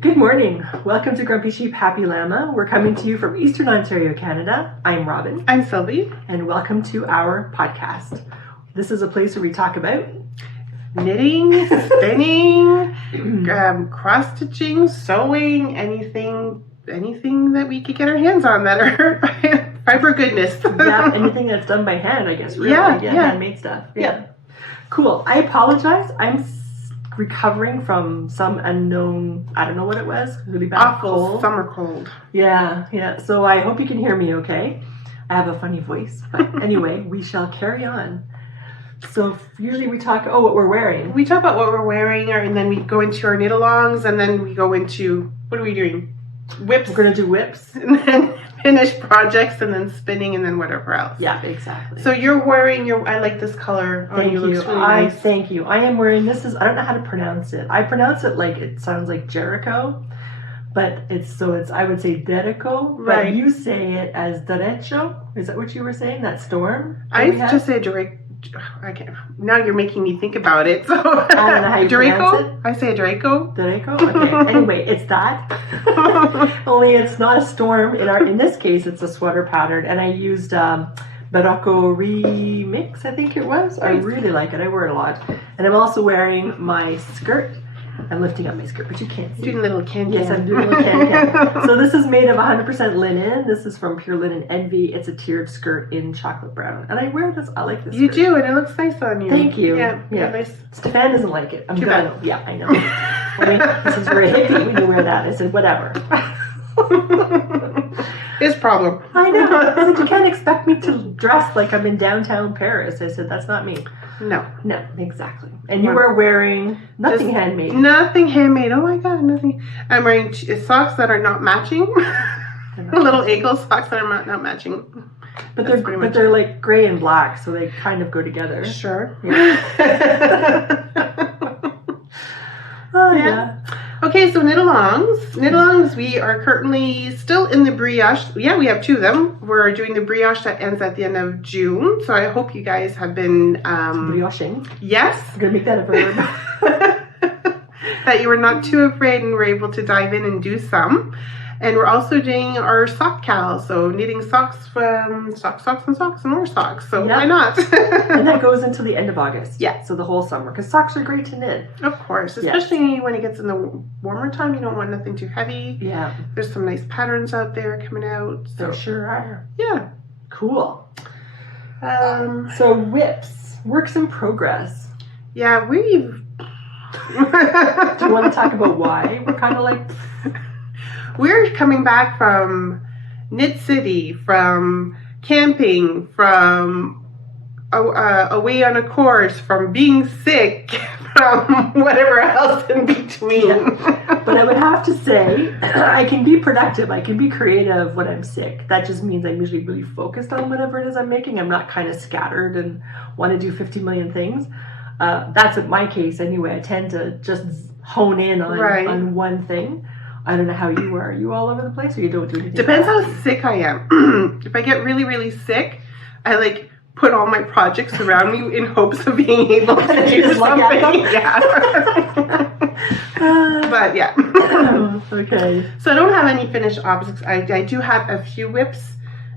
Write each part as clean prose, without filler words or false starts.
Good morning. Welcome to Grumpy Sheep, Happy Llama. We're coming to you from Eastern Ontario, Canada. I'm Robin. I'm Sylvie. And welcome to our podcast. This is a place where we talk about knitting, spinning, cross-stitching, sewing, anything that we could get our hands on that are fibre goodness. Yeah, anything that's done by hand, I guess. Really. Yeah, handmade stuff. Yeah. Cool. I apologize. I'm recovering from some unknown, I don't know what it was, really bad awful cold. Summer cold. Yeah. So I hope you can hear me okay. I have a funny voice, but anyway, we shall carry on. So usually we talk, what we're wearing. We talk about what we're wearing, and then we go into our knit-alongs, and then we go into, what are we doing? Whips. We're going to do whips. And then finish projects, and then spinning, and then whatever else. Yeah, exactly. So you're wearing I like this color. Thank you. Looks really nice. Thank you. I am wearing, I don't know how to pronounce it. I pronounce it like it sounds like Jericho, but I would say Derico, right. But you say it as derecho. Is that what you were saying? That storm? I just say Draco. Now you're making me think about it. So I don't know how you pronounce it. I say Draco. Draco? Okay. Anyway, it's that. Only it's not a storm. In this case, it's a sweater pattern, and I used Barocco Remix, I think it was. Nice. I really like it. I wear it a lot. And I'm also wearing my skirt. I'm lifting up my skirt, but you can't see. Doing a little can-can. Yes, I'm doing a little can-can. So this is made of 100% linen. This is from Pure Linen Envy. It's a tiered skirt in chocolate brown. And I wear this. I like this You skirt. do, and it looks nice on you. Thank you. Yeah. Nice. Stefan doesn't like it. Too bad. Yeah, I know. He says you're a hippie when you wear that. I said, whatever. His problem. I know. I said, you can't expect me to dress like I'm in downtown Paris. I said, that's not me. No, exactly. And you are wearing nothing handmade. Nothing handmade. Oh my God, nothing. I'm wearing socks that are not matching. Little ankle socks that are not matching. But they're like gray and black, so they kind of go together. Sure. Yeah. Yeah. Okay, so knit-alongs, we are currently still in the Brioche. Yeah, we have two of them. We're doing the Brioche that ends at the end of June. So I hope you guys have been... brioching. Yes. I'm going to make that a verb. That you were not too afraid and were able to dive in and do some. And we're also doing our sock cowl, so knitting socks from socks and more socks. So why not? And that goes until the end of August. Yeah. So the whole summer, because socks are great to knit. Of course, especially when it gets in the warmer time. You don't want nothing too heavy. Yeah. There's some nice patterns out there coming out. So. There sure are. Yeah. Cool. So whips, works in progress. Yeah, we've... Do you want to talk about why? We're kind of like... We're coming back from Knit City, from camping, from away on a course, from being sick, from whatever else in between. Yeah. But I would have to say, I can be productive, I can be creative when I'm sick. That just means I'm usually really focused on whatever it is I'm making. I'm not kind of scattered and want to do 50 million things. That's my case anyway. I tend to just hone in on one thing. I don't know how you are. Are you all over the place, or you don't do anything? Depends how sick I am. If I get really, really sick, I put all my projects around me in hopes of being able to do something. Yeah. But yeah. Okay. So I don't have any finished objects. I do have a few whips,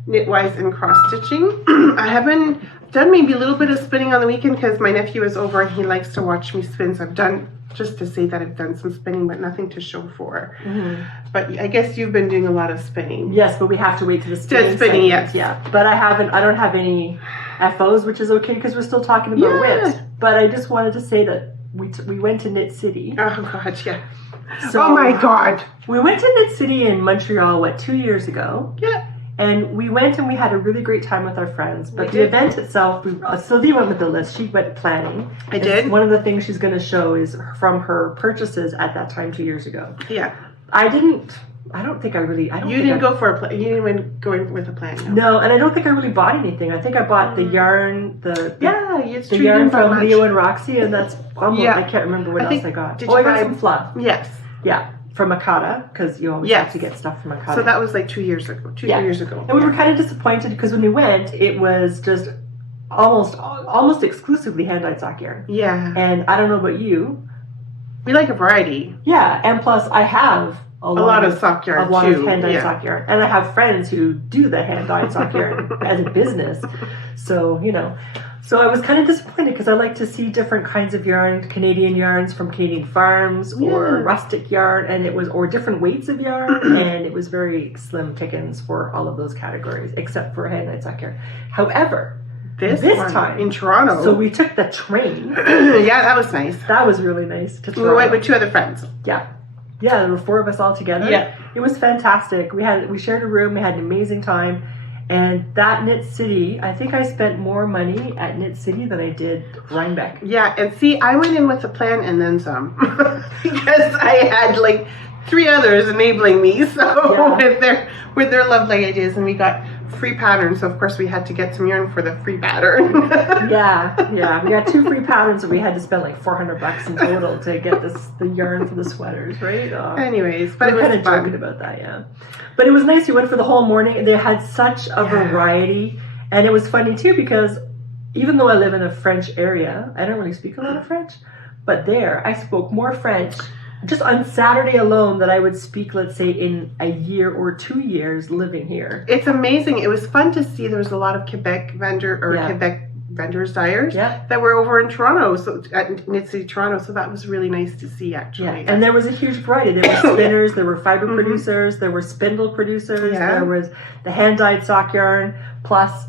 knitwise and cross stitching. I haven't done maybe a little bit of spinning on the weekend because my nephew is over and he likes to watch me spin. So I've done, just to say that I've done some spinning, but nothing to show for. Mm-hmm. But I guess you've been doing a lot of spinning. Yes, but we have to wait to the spinning. Yes. Yeah, but I don't have any FOs, which is okay because we're still talking about whips. But I just wanted to say that we went to Knit City. Oh God, yeah. So oh my God. We went to Knit City in Montreal, 2 years ago? Yeah. And we went and we had a really great time with our friends. But the event itself, Sylvie went with the list. She went planning. I did. One of the things she's going to show is from her purchases at that time 2 years ago. Yeah. I didn't go for you didn't even go in with a plan. No, and I don't think I really bought anything. I think I bought the yarn, the yarn from Leo and Roxy, and that's almost, I can't remember what else I got. I got some fluff. Yes. Yeah. From Akata, because you always have to get stuff from Akata. So that was 2 years ago, 3 years ago. And we were kind of disappointed because when we went, it was just almost exclusively hand-dyed sock yarn. Yeah. And I don't know about you, We like a variety. Yeah, and plus I have a lot of sock yarn a lot too. of hand-dyed sock yarn, and I have friends who do the hand-dyed sock yarn as a business. So so I was kind of disappointed because I like to see different kinds of yarn, Canadian yarns from Canadian farms, or rustic yarn, and or different weights of yarn, and it was very slim pickings for all of those categories, except for hand-dyed sock yarn. However, this time in Toronto, so we took the train. Yeah, that was nice. That was really nice. We went with 2 other friends. Yeah, there were 4 of us all together. Yeah, it was fantastic. We shared a room. We had an amazing time. And that Knit City, I think I spent more money at Knit City than I did Rhinebeck. Yeah, and see, I went in with a plan and then some. Because I had like 3 others enabling me. So with their lovely ideas, and we got free patterns. So of course we had to get some yarn for the free pattern. yeah. We got 2 free patterns, and we had to spend like $400 in total to get the yarn for the sweaters, right? Anyways, but it was kind of joking about that, yeah. But it was nice. We went for the whole morning, and they had such a variety, and it was funny too because even though I live in a French area, I don't really speak a lot of French, but there I spoke more French just on Saturday alone that I would speak, let's say, in a year or 2 years living here. It's amazing. It was fun to see. There was a lot of Quebec vendors, dyers that were over in Toronto, so at Knit City, Toronto. So that was really nice to see, actually. Yeah, and there was a huge variety. There were spinners, there were fiber producers, there were spindle producers, there was the hand-dyed sock yarn, plus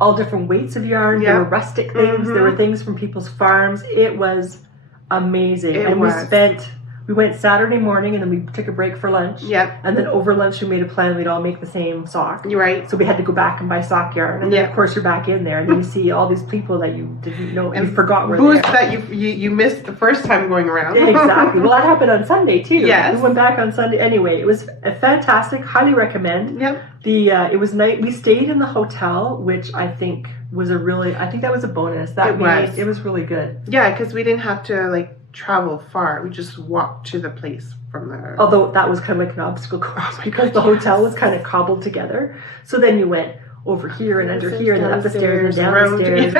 all different weights of yarn. There were rustic things. There were things from people's farms. It was amazing. We went Saturday morning, and then we took a break for lunch. Yeah. And then over lunch, we made a plan we'd all make the same sock. You're right. So we had to go back and buy sock yarn. And then, of course, you're back in there. And then you see all these people that you didn't know and forgot were there. That you missed the first time going around. Exactly. Well, that happened on Sunday, too. Yes. We went back on Sunday. Anyway, it was fantastic. Highly recommend. Yep. It was night. We stayed in the hotel, which I think was that was a bonus. It was really good. Yeah, because we didn't have to, travel far. We just walked to the place from there. Although that was kind of like an obstacle course because the hotel was kind of cobbled together. So then you went over here and under here and then up the stairs and down the stairs.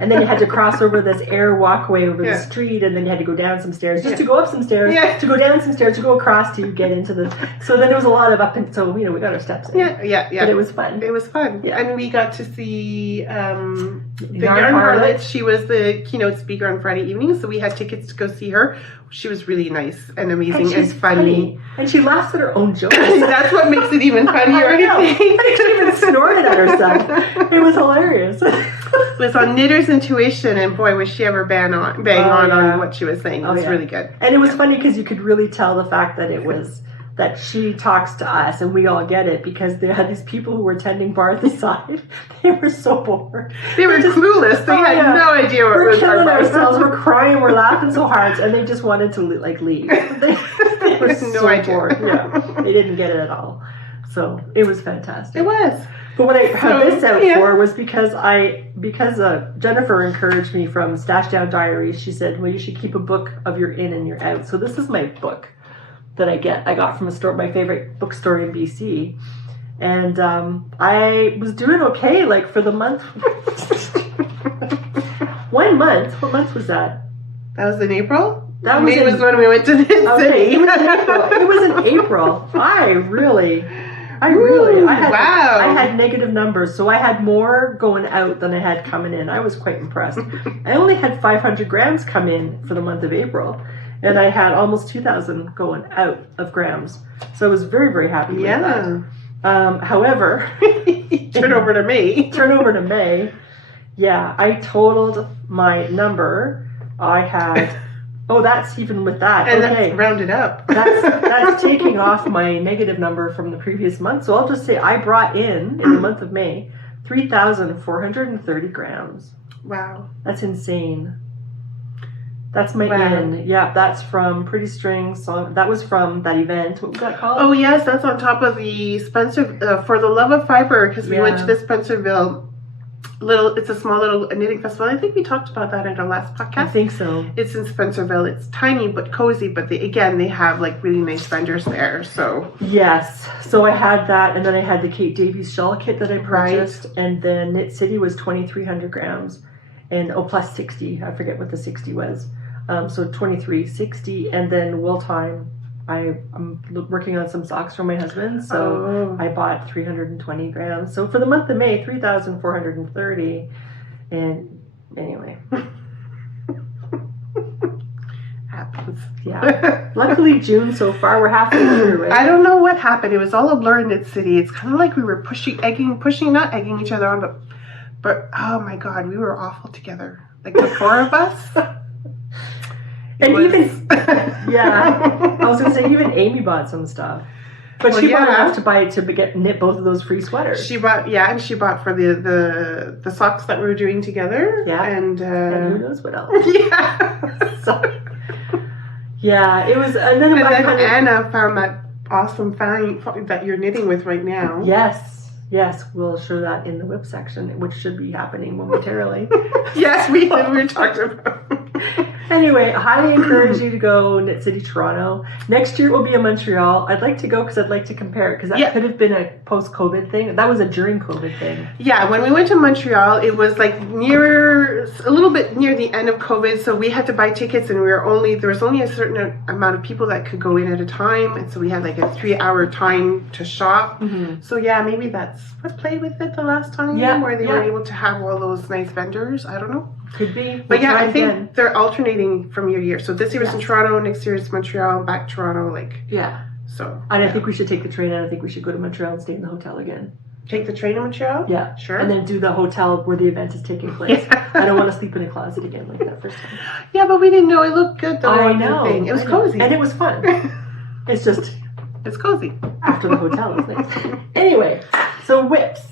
And then you had to cross over this air walkway over the street, and then you had to go down some stairs just to go up some stairs, to go down some stairs, to go across to get into the... So then there was a lot of up and... So, we got our steps in. Yeah. But it was fun. It was fun. Yeah. And we got to see the Yarn Harlot. She was the keynote speaker on Friday evening, so we had tickets to go see her. She was really nice and amazing and funny. And she laughs at her own jokes. That's what makes it even funnier, I think. She even snorted at herself. It was hilarious. It was on Knitter's Intuition, and boy, was she ever bang on what she was saying. It was really good. And it was funny because you could really tell the fact that she talks to us, and we all get it because they had these people who were attending bar at the side. They were so bored. They were just clueless. They had no idea what we're was killing ourselves. We're crying. We're laughing so hard, and they just wanted to leave. They were so bored. Yeah, they didn't get it at all. So it was fantastic. It was. But what I had this out for was because Jennifer encouraged me from Stash Down Diaries. She said, well, you should keep a book of your in and your out. So this is my book that I got from my favorite bookstore in BC. And I was doing okay, for the month. 1 month. What month was that? That was in April? May was when we went to Knit City. It was in April. I had negative numbers, so I had more going out than I had coming in. I was quite impressed. I only had 500 grams come in for the month of April, and I had almost 2,000 going out of grams. So I was very, very happy with that. However, turn over to May. Yeah, I totaled my number. I had... Oh, that's even with that. And that's rounded up. That's taking off my negative number from the previous month. So I'll just say I brought in the month of May, 3,430 grams. Wow. That's insane. That's my in. Yeah, that's from Pretty Strings. That was from that event. What was that called? Oh, yes. That's on top of the Spencer, For the Love of Fibre, because we went to the Spencerville it's a small little knitting festival. I think we talked about that in our last podcast. I think so. It's in Spencerville. It's tiny but cozy, but they have really nice vendors there. So yes, so I had that, and then I had the Kate Davies shawl kit that I purchased, and then Knit City was 2,300 grams, and plus 60. I forget what the 60 was. So 23.60, and then wool time. I'm working on some socks for my husband, so I bought 320 grams. So for the month of May, 3,430. And anyway, happens. Yeah. Luckily, June so far, we're halfway through, right? I don't know what happened. It was all a blur in Knit City. It's kind of like we were not egging each other on, but oh my God, we were awful together. Like the four of us. And even, yeah, I was going to say, even Amy bought some stuff. But she bought enough to buy to knit both of those free sweaters. She bought, and she bought for the socks that we were doing together. Yeah. And who knows what else. Yeah. So, yeah, it was, and then Anna found that awesome find that you're knitting with right now. Yes, we'll show that in the whip section, which should be happening momentarily. Yes, we talked about. Anyway, I highly encourage you to go Knit City, Toronto. Next year it will be in Montreal. I'd like to go because I'd like to compare it, because that could have been a post-COVID thing. That was a during COVID thing. Yeah, when we went to Montreal, it was like a little bit near the end of COVID, so we had to buy tickets, and there was only a certain amount of people that could go in at a time, and so we had like a 3-hour time to shop. Mm-hmm. So maybe that's what played with it the last time, where they were able to have all those nice vendors. I don't know. Could be. But I think they're alternating from year to year. So this year was in Toronto, next year is Montreal, back Toronto, so. And I think we should take the train, and I think we should go to Montreal and stay in the hotel again. Take the train to Montreal? Yeah. Sure. And then do the hotel where the event is taking place. I don't want to sleep in a closet again like that first time. Yeah, but we didn't know it looked good though. I know. It was cozy. And it was fun. It's just. It's cozy. After the hotel is nice. Anyway, so whips.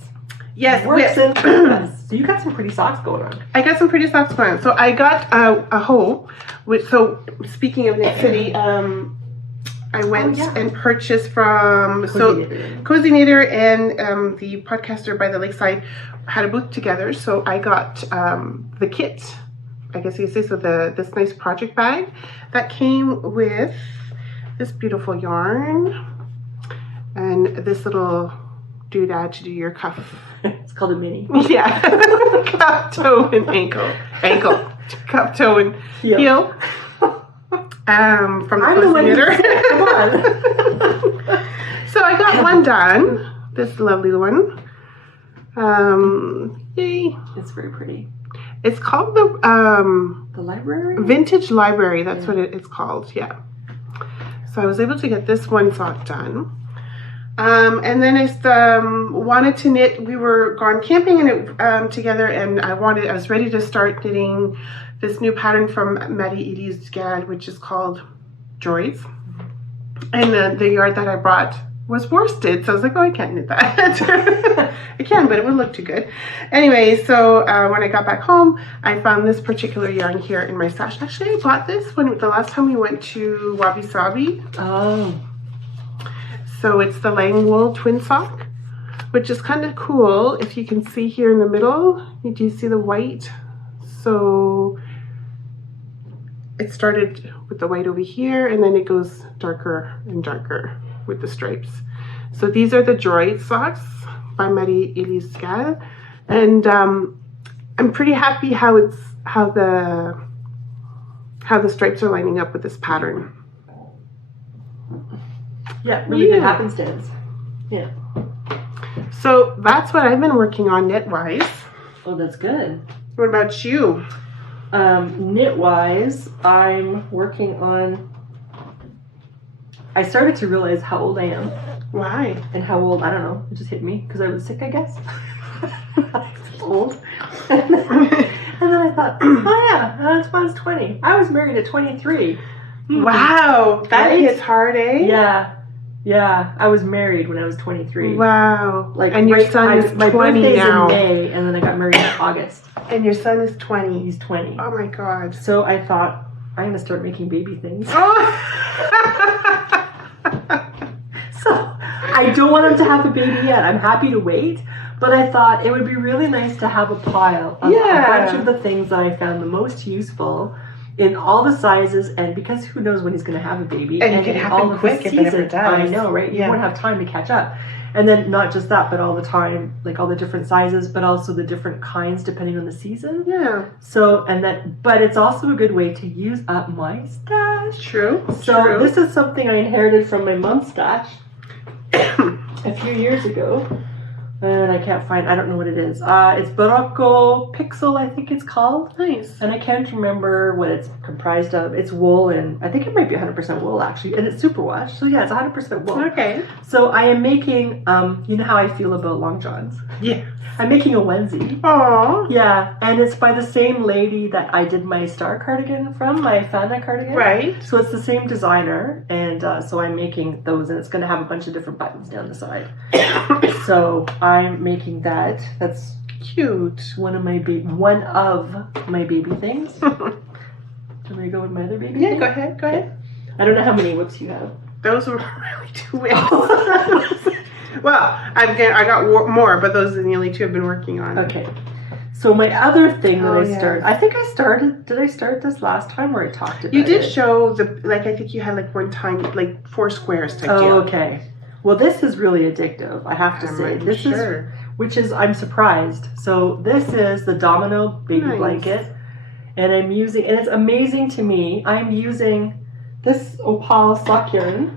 Yes, whips and Fridadress. So you got some pretty socks going on. I got some pretty socks going on. So I got a hoe. So speaking of Knit City, I went and purchased from Cozy Knitter and the podcaster by the Lakeside had a booth together. So I got the kit, I guess you could say, so this nice project bag that came with this beautiful yarn and this little doodad to do your cuff. It's called a mini. Yeah. Cuff, toe, and ankle. Cuff, toe, and heel. From the Cozy Knitter. Come on. So I got one done. This lovely one. Yay. It's very pretty. It's called the library? Vintage Library. That's what it's called. Yeah. So I was able to get this one sock done. And then I wanted to knit. We were gone camping together, and I was ready to start knitting this new pattern from Marie-Elyse Dugal, which is called Droids. And the yard that I brought was worsted, so I was like, oh, I can't knit that. I can, but it would look too good. Anyway, so when I got back home, I found this particular yarn here in my stash. Actually, I bought this the last time we went to Wabi Sabi. Oh. So it's the Lang Wool Twin Sock, which is kind of cool. If you can see here in the middle, do you see the white? So it started with the white over here, and then it goes darker and darker with the stripes. So these are the Droid socks by Marie-Elyse Dugal, and I'm pretty happy how the stripes are lining up with this pattern. Yeah, really good happenstance. Yeah. So that's what I've been working on knit-wise. Oh, that's good. What about you? Knit-wise, I'm working on... I started to realize how old I am. Why? And how old, I don't know. It just hit me because I was sick, I guess. I was old. And then I thought, oh yeah, that's when I was 20. I was married at 23. Wow, that hits hard, eh? Yeah, I was married when I was 23. Wow. And your son is 20 my birthday's now. In May, and then I got married in August. And your son is 20. He's 20. Oh my God. So I thought, I'm going to start making baby things. Oh. So I don't want him to have a baby yet. I'm happy to wait. But I thought it would be really nice to have a pile of a bunch of the things that I found the most useful in all the sizes, and because who knows when he's going to have a baby, And it can in happen all of quick the if it ever seasons. does. I know, right? You Yeah. won't have time to catch up. And then not just that, but all the time, like all the different sizes, but also the different kinds depending on the season. Yeah. So, but it's also a good way to use up my stash. True. So True. this is something I inherited from my mom's stash a few years ago. And I can't find, I don't know what it is. It's Barocco Pixel, I think it's called. Nice. And I can't remember what it's comprised of. It's wool, and I think it might be 100% wool actually. And it's superwash. So yeah, it's 100% wool. Okay. So I am making, you know how I feel about long johns? Yeah. I'm making a onesie. Aww. Yeah, and it's by the same lady that I did my star cardigan from, my Fana cardigan. Right. So it's the same designer, and so I'm making those, and it's going to have a bunch of different buttons down the side. So I'm making that. That's Cute. one of my baby things. Do we go with my other baby? Yeah, thing? go ahead. Go ahead. I don't know how many whips you have. Those were really 2 weeks. Well, I got more, but those are the only 2 I've been working on. Okay. So my other thing that Oh, I yeah. started, I think I started, did I start this last time where I talked about it? You did show I think you had like one time, like 4 squares type Oh, deal. okay. Well, this is really addictive, I have to say. This is, I'm surprised. So this is the Domino baby Nice. blanket, and I'm using, and it's amazing to me, I'm using this opal sock yarn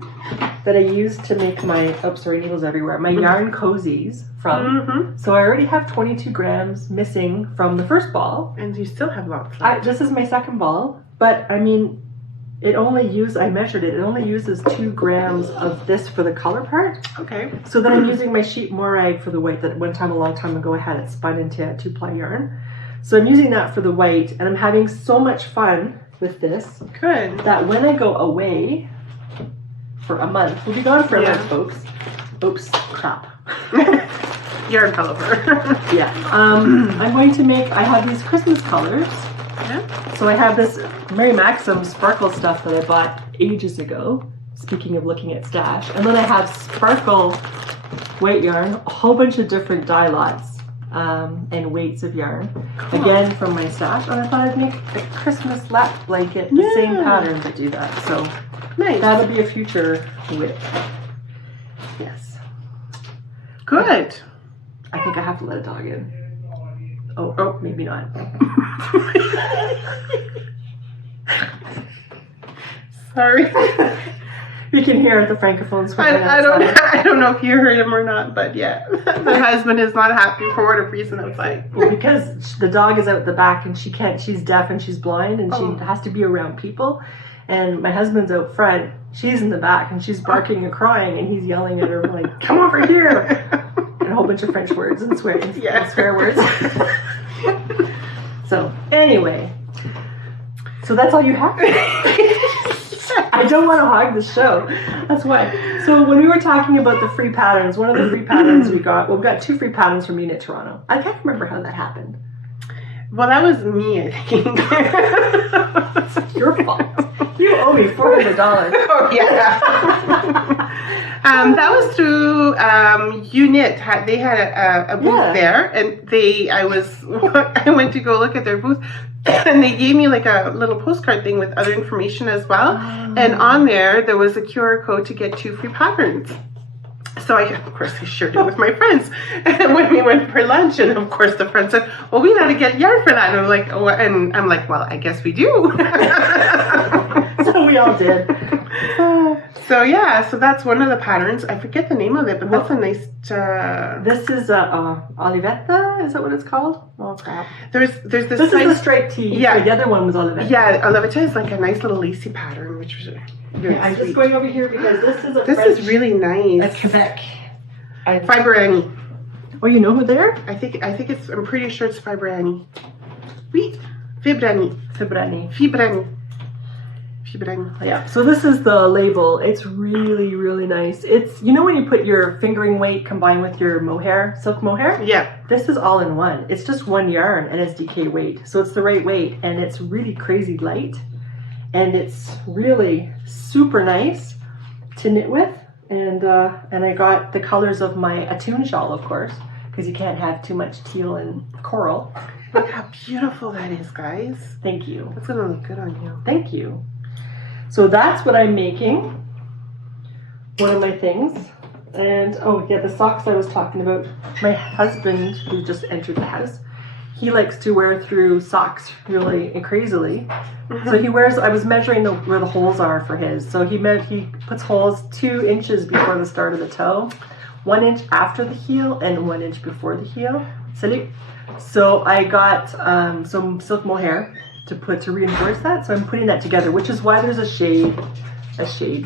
that I used to make my, needles everywhere, my yarn cozies from. Mm-hmm. So I already have 22 grams missing from the first ball. And you still have lots left. This is my second ball, but I mean, I measured it, it only uses 2 grams of this for the color part. Okay. So then I'm using my sheet morag for the white that one time, a long time ago, I had it spun into a 2-ply yarn. So I'm using that for the white, and I'm having so much fun with this Good. that when I go away for a month, we'll be gone for a Yeah. month, folks. Oops, crap. Yarn fell over. Yeah. I'm going to I have these Christmas colors. Yeah. So I have this Mary Maxim sparkle stuff that I bought ages ago, speaking of looking at stash. And then I have sparkle white yarn, a whole bunch of different dye lots and weights of yarn. Cool. Again, from my stash. And I thought I'd make a Christmas lap blanket, the same Yeah. pattern to do that. So Nice. that'll be a future whip. Yes. Good. I think I have to let a dog in. Oh, maybe not. Sorry. You can hear the francophones. I don't know if you heard him or not, but yeah. My husband is not happy for whatever reason outside. Well, because the dog is out the back and she's deaf and she's blind and she has to be around people. And my husband's out front, she's in the back and she's barking and crying and he's yelling at her like, come over here. And a whole bunch of French words and swear words. So anyway, so that's all you have? I don't want to hog the show. That's why. So when we were talking about the free patterns, one of the free patterns we've got 2 free patterns from Unit Toronto. I can't remember how that happened. Well, that was me, I think. It's your fault. You owe me $400. Oh, yeah. That was through Unit. They had a booth there, and I went to go look at their booth, and they gave me like a little postcard thing with other information as well. And on there was a QR code to get 2 free patterns. So of course, I shared it with my friends. And when we went for lunch, and of course the friend said, well, we got to get yarn for that. And I'm like, well, I guess we do. So we all did. So yeah, so that's one of the patterns. I forget the name of it, but that's a nice... This is Olivetta, is that what it's called? Oh crap. There's this This is a striped tee. Yeah. The other one was Olivetta. Yeah, Olivetta is like a nice little lacy pattern, which was very I'm sweet. just going over here because this is This French, is really nice. Quebec. Fibre Annie. Oh, you know who they're? I'm pretty sure it's Fibre Annie. Oui, Fibre Annie. Fibrani. Fibre Annie. Fibre Annie. Yeah, so this is the label. It's really, really nice. It's, you know when you put your fingering weight combined with your mohair, silk mohair? Yeah. This is all in one. It's just one yarn and it's DK weight. So it's the right weight and it's really crazy light. And it's really super nice to knit with. And I got the colors of my Attune shawl, of course, because you can't have too much teal and coral. Look how beautiful that is, guys. Thank you. That's gonna look good on you. Thank you. So that's what I'm making. One of my things. And oh yeah, the socks I was talking about. My husband, who just entered the house, he likes to wear through socks really and crazily. So he wears, I was measuring where the holes are for his. So he puts holes 2 inches before the start of the toe, 1 inch after the heel, and 1 inch before the heel. Salut. So I got some silk mohair to reinforce that. So I'm putting that together, which is why there's a shade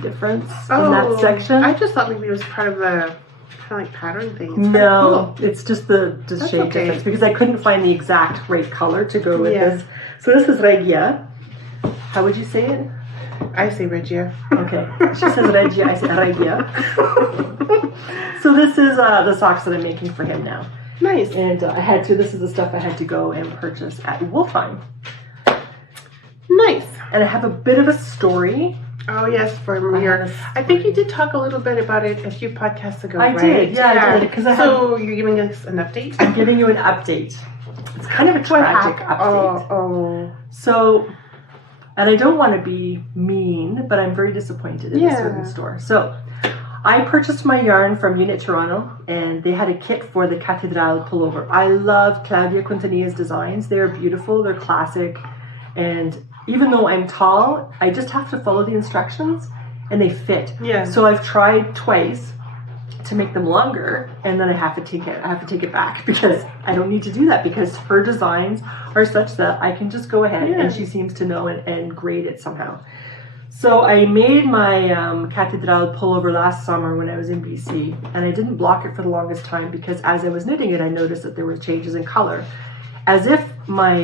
difference in that section. I just thought maybe it was part of the kind of like pattern thing. No, it's just the shade difference because I couldn't find the exact right color to go with this. So this is Regia. How would you say it? I say Regia. Okay. She says Regia, I say Regia. So this is the socks that I'm making for him now. Nice. And this is the stuff I had to go and purchase at Wolfheim. Nice. And I have a bit of a story. Oh yes, for your. I think you did talk a little bit about it a few podcasts ago. I did, I did. So you're giving us an update? I'm giving you an update. It's kind of a tragic update. Oh. So, and I don't want to be mean, but I'm very disappointed in a certain store. So, I purchased my yarn from Unit Toronto, and they had a kit for the Cathedral pullover. I love Claudia Quintanilla's designs. They're beautiful. They're classic, and even though I'm tall, I just have to follow the instructions and they fit. Yeah. So I've tried twice to make them longer, and then I have to take it back because I don't need to do that because her designs are such that I can just go ahead and she seems to know and grade it somehow. So I made my Cathedral pullover last summer when I was in BC, and I didn't block it for the longest time because as I was knitting it, I noticed that there were changes in color. As if I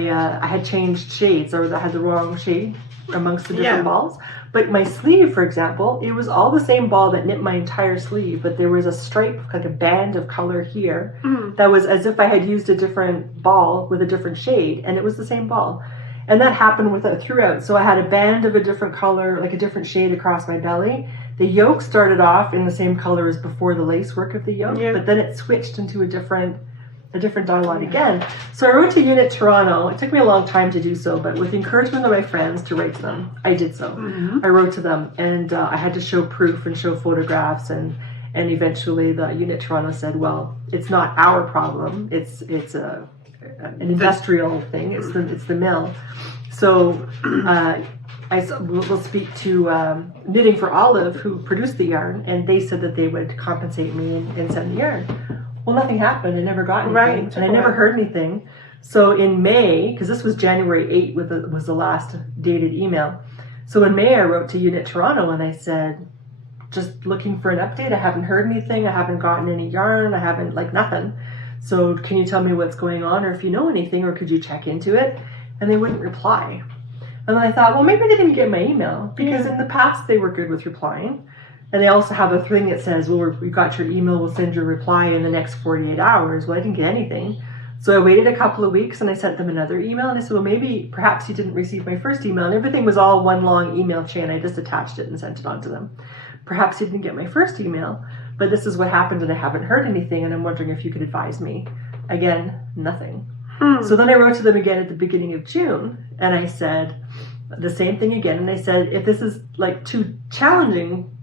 had changed shades or I had the wrong shade amongst the different balls. But my sleeve, for example, it was all the same ball that knit my entire sleeve, but there was a stripe, like a band of color here that was as if I had used a different ball with a different shade, and it was the same ball. And that happened throughout. So I had a band of a different color, like a different shade across my belly. The yoke started off in the same color as before the lace work of the yoke, but then it switched into a different dye line again. So I wrote to Unit Toronto. It took me a long time to do so, but with the encouragement of my friends to write to them, I did so. I wrote to them, and I had to show proof and show photographs, and eventually the Unit Toronto said, well, it's not our problem. It's an industrial thing. It's the mill. So we'll speak to Knitting for Olive, who produced the yarn, and they said that they would compensate me and send the yarn. Well, nothing happened. I never got anything, and I never heard anything. So in May, because this was January 8th was the last dated email. So in May, I wrote to Unit Toronto and I said, just looking for an update. I haven't heard anything. I haven't gotten any yarn. I haven't, nothing. So can you tell me what's going on, or if you know anything, or could you check into it? And they wouldn't reply. And then I thought, well, maybe they didn't get my email, because in the past they were good with replying. And they also have a thing that says, well, we got your email, we'll send your reply in the next 48 hours. Well, I didn't get anything. So I waited a couple of weeks and I sent them another email. And I said, well, perhaps you didn't receive my first email. And everything was all one long email chain. I just attached it and sent it on to them. Perhaps you didn't get my first email, but this is what happened and I haven't heard anything. And I'm wondering if you could advise me. Again, nothing. So then I wrote to them again at the beginning of June. And I said the same thing again. And I said, if this is too challenging,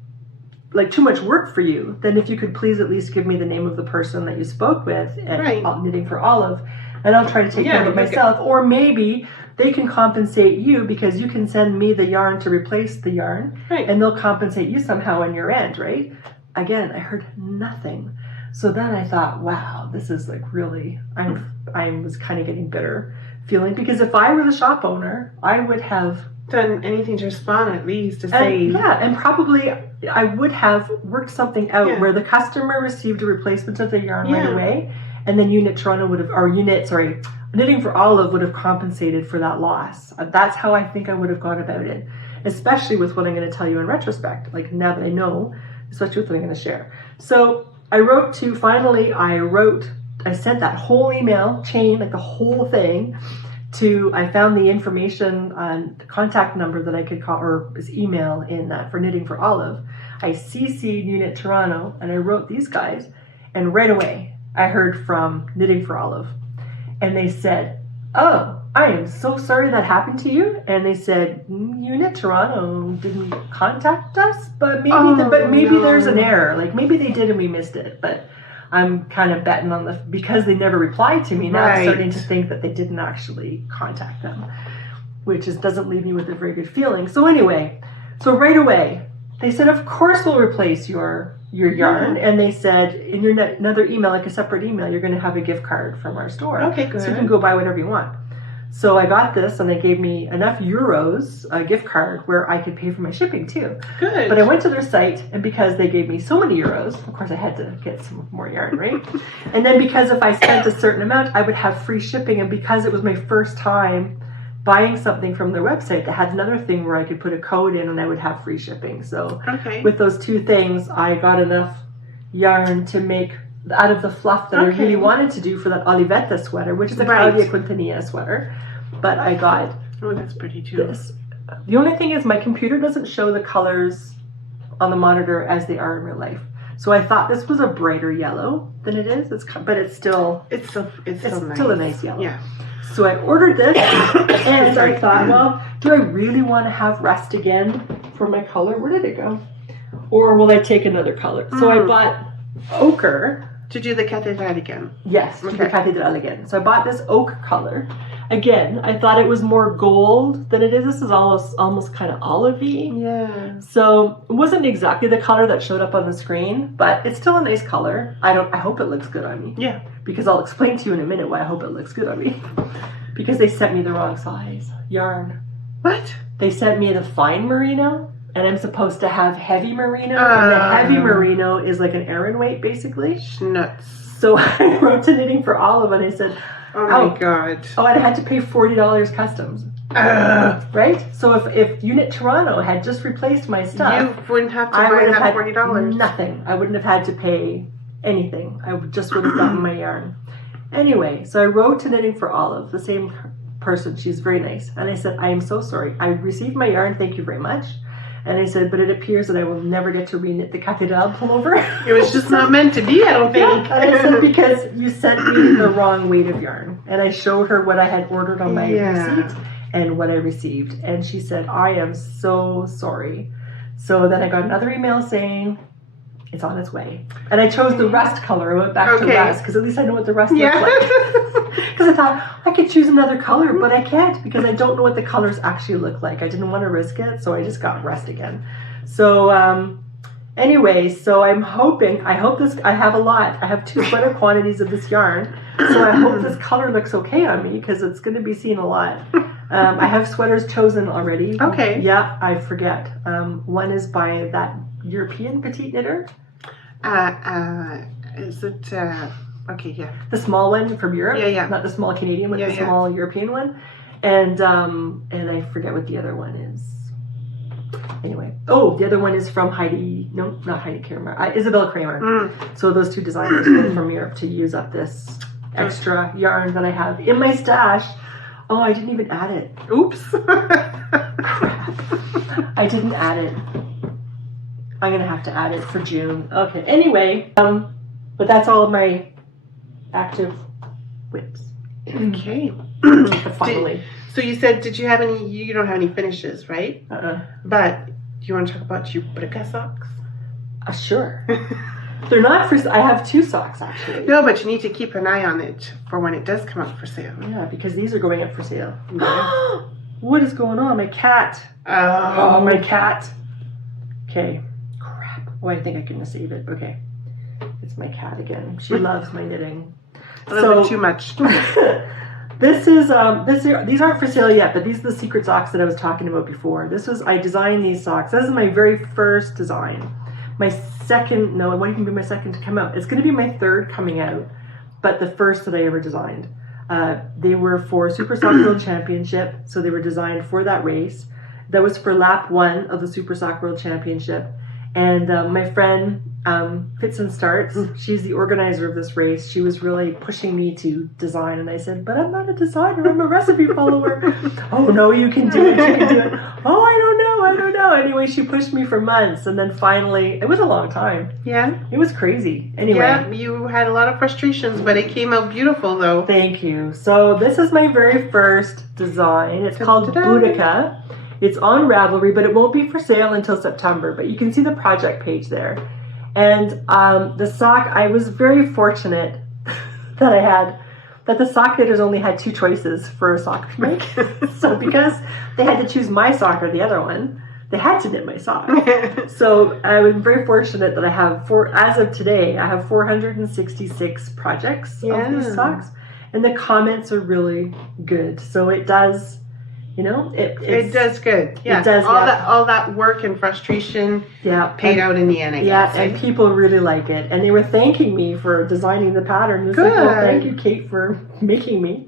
too much work for you, then if you could please at least give me the name of the person that you spoke with at Knitting for Olive, and I'll try to take care of it myself. Or maybe they can compensate you because you can send me the yarn to replace the yarn, and they'll compensate you somehow on your end, right? Again, I heard nothing. So then I thought, wow, this is really, I was kind of getting bitter feeling, because if I were the shop owner, I would have done anything to respond at least to say. And probably I would have worked something out where the customer received a replacement of the yarn right away, and then Knitting for Olive would have compensated for that loss. That's how I think I would have gone about it, especially with what I'm going to tell you in retrospect. Now that I know, especially with what I'm going to share. So I sent that whole email chain, the whole thing, I found the information on the contact number that I could call, or his email in for Knitting for Olive. I CC'd Unit Toronto and I wrote these guys, and right away I heard from Knitting for Olive, and they said, oh, I am so sorry that happened to you. And they said, Unit Toronto didn't contact us, but maybe there's an error. Like maybe they did and we missed it. But I'm kind of betting on because they never replied to me. Now I'm starting to think that they didn't actually contact them, which doesn't leave me with a very good feeling. So anyway, right away, they said, of course we'll replace your yarn. And they said, in your another email, like a separate email, you're going to have a gift card from our store. Okay, good. So you can go buy whatever you want. So I got this, and they gave me enough euros, a gift card, where I could pay for my shipping too. Good. But I went to their site, and because they gave me so many euros, of course I had to get some more yarn, right? And then because if I spent a certain amount, I would have free shipping. And because it was my first time buying something from their website, that had another thing where I could put a code in and I would have free shipping. So with those two things, I got enough yarn to make out of the fluff that I really wanted to do for that Olivetta sweater, which is a Claudia Quintanilla sweater. But I got that's pretty too. This. The only thing is my computer doesn't show the colors on the monitor as they are in real life. So I thought this was a brighter yellow than it is. But it's still a nice yellow. Yeah. So I ordered this, and I thought, well, do I really want to have rust again for my color? Where did it go? Or will I take another color? So I bought ochre. To do the catedral again? Yes, to the catedral again. So I bought this ochre color. Again, I thought it was more gold than it is. This is almost kind of olivey. Yeah. So it wasn't exactly the color that showed up on the screen, but it's still a nice color. I hope it looks good on me. Yeah. Because I'll explain to you in a minute why I hope it looks good on me. Because they sent me the wrong size yarn. What? They sent me the fine merino, and I'm supposed to have heavy merino, and the heavy merino is like an Aran weight, basically. Nuts. So I wrote to Knitting for Olive, and I said, oh my God. Oh, and I had to pay $40 customs. Right? So if Unit Toronto had just replaced my stuff, you wouldn't have to buy that $40. Nothing. I wouldn't have had to pay anything. I just would have gotten my yarn. Anyway, so I wrote to Knitting for Olive, the same person. She's very nice. And I said, I am so sorry. I received my yarn. Thank you very much. And I said, but it appears that I will never get to reknit the catedral pullover. It was just not meant to be, I don't think. And I said, because you sent me the wrong weight of yarn. And I showed her what I had ordered on my receipt and what I received. And she said, I am so sorry. So then I got another email saying, it's on its way. And I chose the rust color. I went back to rust, because at least I know what the rust looks like. Because I thought, I could choose another color, but I can't, because I don't know what the colors actually look like. I didn't want to risk it, so I just got rust again. So anyway, so I hope I have a lot. I have 2 sweater quantities of this yarn. So I hope this color looks okay on me, because it's going to be seen a lot. I have sweaters chosen already. Okay. Yeah, I forget. One is by that European petite knitter. Is it okay, yeah. The small one from Europe. Yeah. Not the small Canadian one, the small European one. And I forget what the other one is. Anyway. Oh, the other one is from not Heidi Kramer. Isabel Kramer. So those 2 designers came from Europe to use up this extra yarn that I have in my stash. Oh, I didn't even add it. Oops. Crap. I didn't add it. I'm going to have to add it for June. Okay. Anyway, but that's all of my active whips. Okay. Finally. So you said, did you have any, you don't have any finishes, right? But do you want to talk about your Brioche socks? Sure. They're not for, I have 2 socks actually. No, but you need to keep an eye on it for when it does come up for sale. Yeah, because these are going up for sale. Yeah. What is going on? My cat. Oh, my cat. Okay. Crap. Oh, I think I can save it. Okay. It's my cat again. She loves my knitting. A little bit too much. These aren't for sale yet, but these are the secret socks that I was talking about before. I designed these socks. This is my very first design. My second, no, it won't even be my second to come out. It's going to be my 3rd coming out, but the first that I ever designed. They were for Super Sock World Championship, so they were designed for that race. That was for lap 1 of the Super Sock World Championship. And my friend, Fits and Starts, she's the organizer of this race. She was really pushing me to design, and I said, but I'm not a designer, I'm a recipe follower. Oh no, you can do it, you can do it. Oh, I don't know. anyway, she pushed me for months, and then finally, it was a long time. Yeah. It was crazy. Anyway. Yeah, you had a lot of frustrations, but it came out beautiful, though. Thank you. So this is my very first design. It's called Boudica. It's on Ravelry, but it won't be for sale until September. But you can see the project page there. And the sock, I was very fortunate that the sock knitters only had 2 choices for a sock to make. So because they had to choose my sock or the other one, they had to knit my sock. So I was very fortunate that I have as of today, I have 466 projects of these socks. And the comments are really good. So it does, you know, it does good. Yeah. It does, all that work and frustration paid out in the end, I guess. Yeah, and people really like it. And they were thanking me for designing the pattern. It's like, well, thank you, Kate, for making me.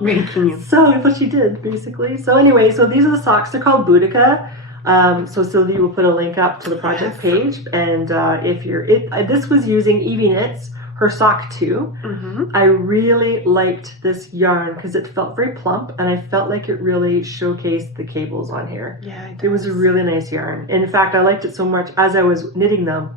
Making you. So that's what she did, basically. So anyway, so these are the socks. They're called Boudica. So Sylvie will put a link up to the project page. And this was using Evie Knits, her sock too. I really liked this yarn because it felt very plump, and I felt like it really showcased the cables on here. Yeah, it was a really nice yarn. And in fact, I liked it so much as I was knitting them.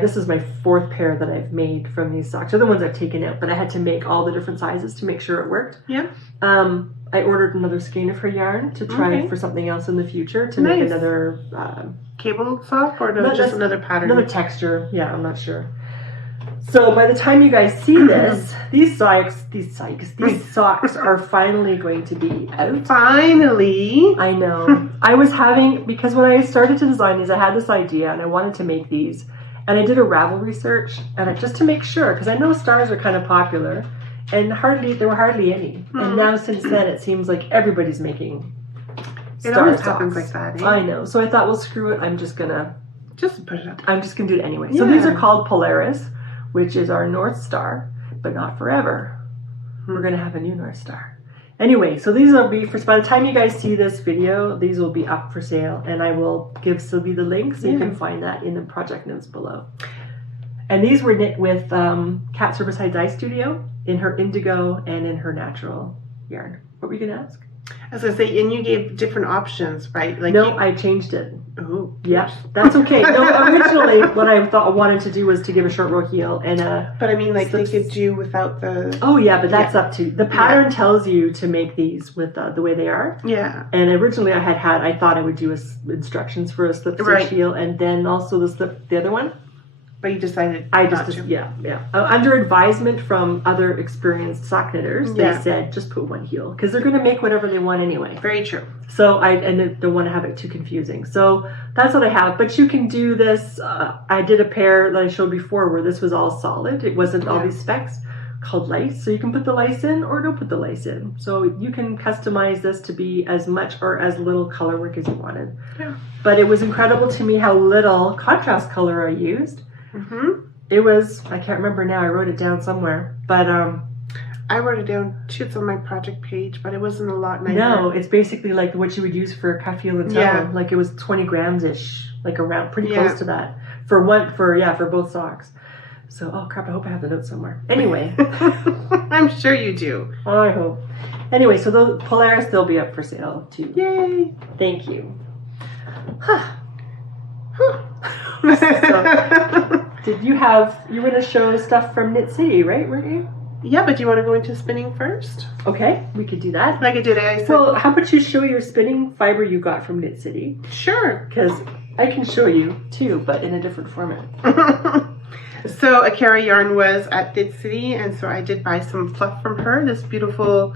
This is my 4th pair that I've made from these socks. They're the ones I've taken out, but I had to make all the different sizes to make sure it worked. Yeah. I ordered another skein of her yarn to try for something else in the future to make another cable sock, or just another pattern. Another texture. Yeah, I'm not sure. So by the time you guys see this, these socks are finally going to be out. Finally. I know. Because when I started to design these, I had this idea and I wanted to make these. And I did a Ravelry search, and just to make sure, because I know stars are kind of popular, and there were hardly any. And now since then, it seems like everybody's making It star always socks. happens like that. Eh? I know. So I thought, well, screw it. Just put it up. I'm just going to do it anyway. So these are called Polaris, which is our North Star, but not forever. We're going to have a new North Star. Anyway, so these will be, by the time you guys see this video, these will be up for sale, and I will give Sylvie the link so you can find that in the project notes below. And these were knit with Kat Riverside Dye Studio in her indigo and in her natural yarn. What were you going to ask? I was going to say, and you gave different options, right? Like no, I changed it. Oh, yeah, that's okay. No, originally what I wanted to do was to give a short row heel and a. But I mean, like they could do without the. Oh yeah, but that's up to the pattern. Tells you to make these with the way they are. Yeah. And originally I thought I would do instructions for a slip stitch heel, and then also the other one. But you decided under advisement from other experienced sock knitters, they said just put one heel because they're going to make whatever they want anyway. Very true. So I don't want to have it too confusing. So that's what I have. But you can do this. I did a pair that I showed before where this was all solid. It wasn't all these specks called lice. So you can put the lice in or don't put the lice in. So you can customize this to be as much or as little color work as you wanted. Yeah. But it was incredible to me how little contrast color I used. It was, I can't remember now, I wrote it down somewhere, but I wrote it down too. It's on my project page, but it wasn't a lot. No, it's basically like what you would use for a cuff heel and toe. Like it was 20 grams ish, like around pretty close to that for both socks. So oh crap, I hope I have the notes somewhere. Anyway, I'm sure you do. I hope. Anyway, so those Polaris, they'll be up for sale too. Yay! Thank you. You were going to show stuff from Knit City, right? Weren't you? Yeah, but do you want to go into spinning first? Okay, we could do that. Like I did. Well, how about you show your spinning fiber you got from Knit City? Sure. Because I can show you too, but in a different format. So Akara yarn was at Knit City, and so I did buy some fluff from her. This beautiful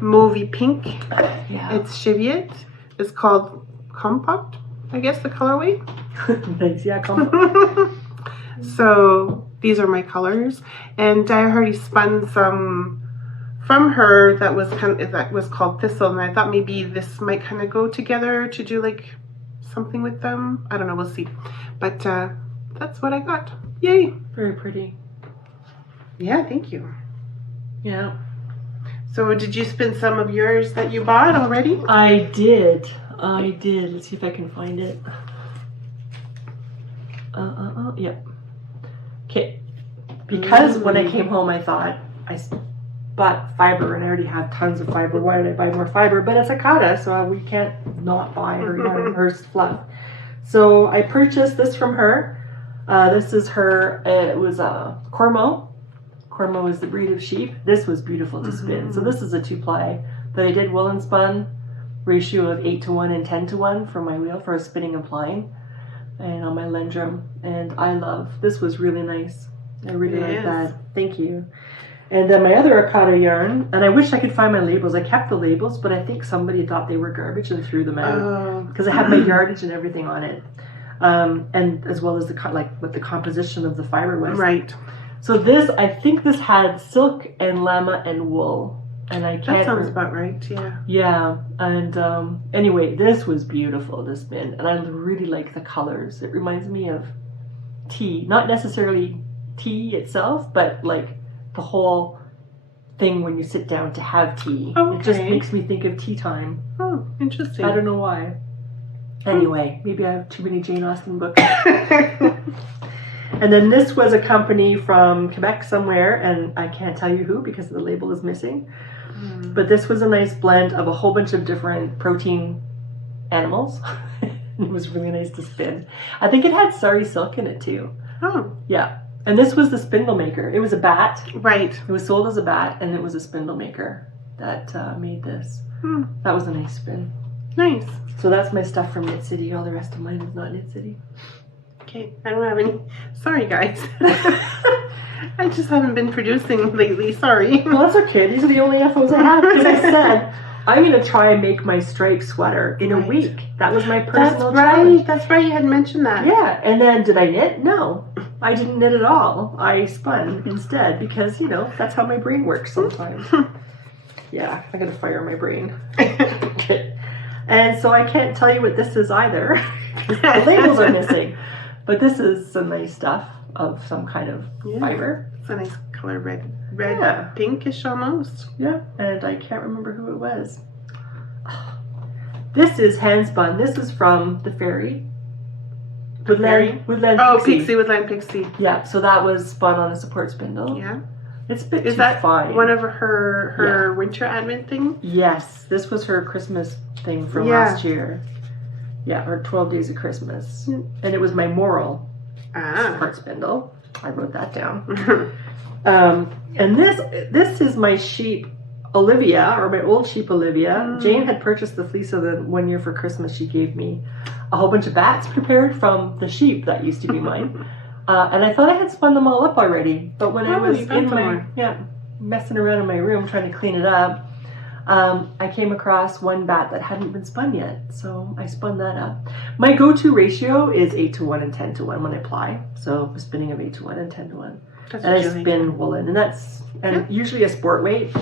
mauvey pink. Yeah. It's Cheviot. It's called Compact, I guess the colorway. Nice, yeah, Compact. So these are my colors, and I already spun some from her that was called Thistle, and I thought maybe this might kind of go together to do like something with them. I don't know, we'll see. But that's what I got. Yay! Very pretty. Yeah, thank you. Yeah. So did you spin some of yours that you bought already? I did. Let's see if I can find it. Yep. Okay. Because when I came home, I thought bought fiber and I already have tons of fiber. Why did I buy more fiber? But it's a kata, so we can't not buy her fluff. So I purchased this from her. This is her, it was a Cormo. Cormo is the breed of sheep. This was beautiful to spin. So this is a 2-ply that I did woolen spun, ratio of 8:1 and 10:1 for my wheel for spinning and plying, and on my Lendrum. And I love, this was really nice. I really like that. Thank you. And then my other Akata yarn, and I wish I could find my labels. I kept the labels, but I think somebody thought they were garbage and threw them out because I had my yardage and everything on it, and as well as the what the composition of the fiber was. Right. So this, I think this had silk and llama and wool, and I can't. That sounds about right. Yeah. Yeah, and anyway, this was beautiful to spin, and I really like the colors. It reminds me of tea, not necessarily tea itself, but like the whole thing when you sit down to have tea. Okay. It just makes me think of tea time. Oh, interesting. I don't know why. Anyway, maybe I have too many Jane Austen books. And then this was a company from Quebec somewhere, and I can't tell you who because the label is missing. But this was a nice blend of a whole bunch of different protein animals. It was really nice to spin. I think it had sari silk in it too. Oh. Yeah. And this was the spindle maker. It was a bat. Right. It was sold as a bat, and it was a spindle maker that made this. That was a nice spin. Nice. So that's my stuff from Knit City. All the rest of mine is not Knit City. Okay, I don't have any. Sorry, guys. I just haven't been producing lately. Sorry. Well, that's okay. These are the only FOs I have. Because I said, I'm going to try and make my striped sweater in a week. That was my personal challenge. That's right. You had mentioned that. Yeah. And then did I knit? No. I didn't knit at all. I spun instead because, you know, that's how my brain works sometimes. Yeah. I got to fire my brain. Okay. And so I can't tell you what this is either. The labels are missing. But this is some nice stuff of some kind of fiber. It's a nice color, red, pinkish almost. Yeah, and I can't remember who it was. This is hand spun. This is from the Fairy. Woodland Pixie. Woodland Pixie. Yeah, so that was spun on a support spindle. Yeah. It's a bit Is too that fine. one of her winter advent thing? Yes, this was her Christmas thing from last year. Yeah, or 12 Days of Christmas. And it was my moral support spindle. I wrote that down. And this is my sheep, Olivia, or my old sheep, Olivia. Jane had purchased the fleece of the one year for Christmas. She gave me a whole bunch of bats prepared from the sheep that used to be mine. And I thought I had spun them all up already. But when I was messing around in my room trying to clean it up, I came across one bat that hadn't been spun yet, so I spun that up. My go-to ratio is 8:1 and 10:1 when I ply, so a spinning of 8:1 and 10:1. And I spin woolen, and that's usually a sport weight.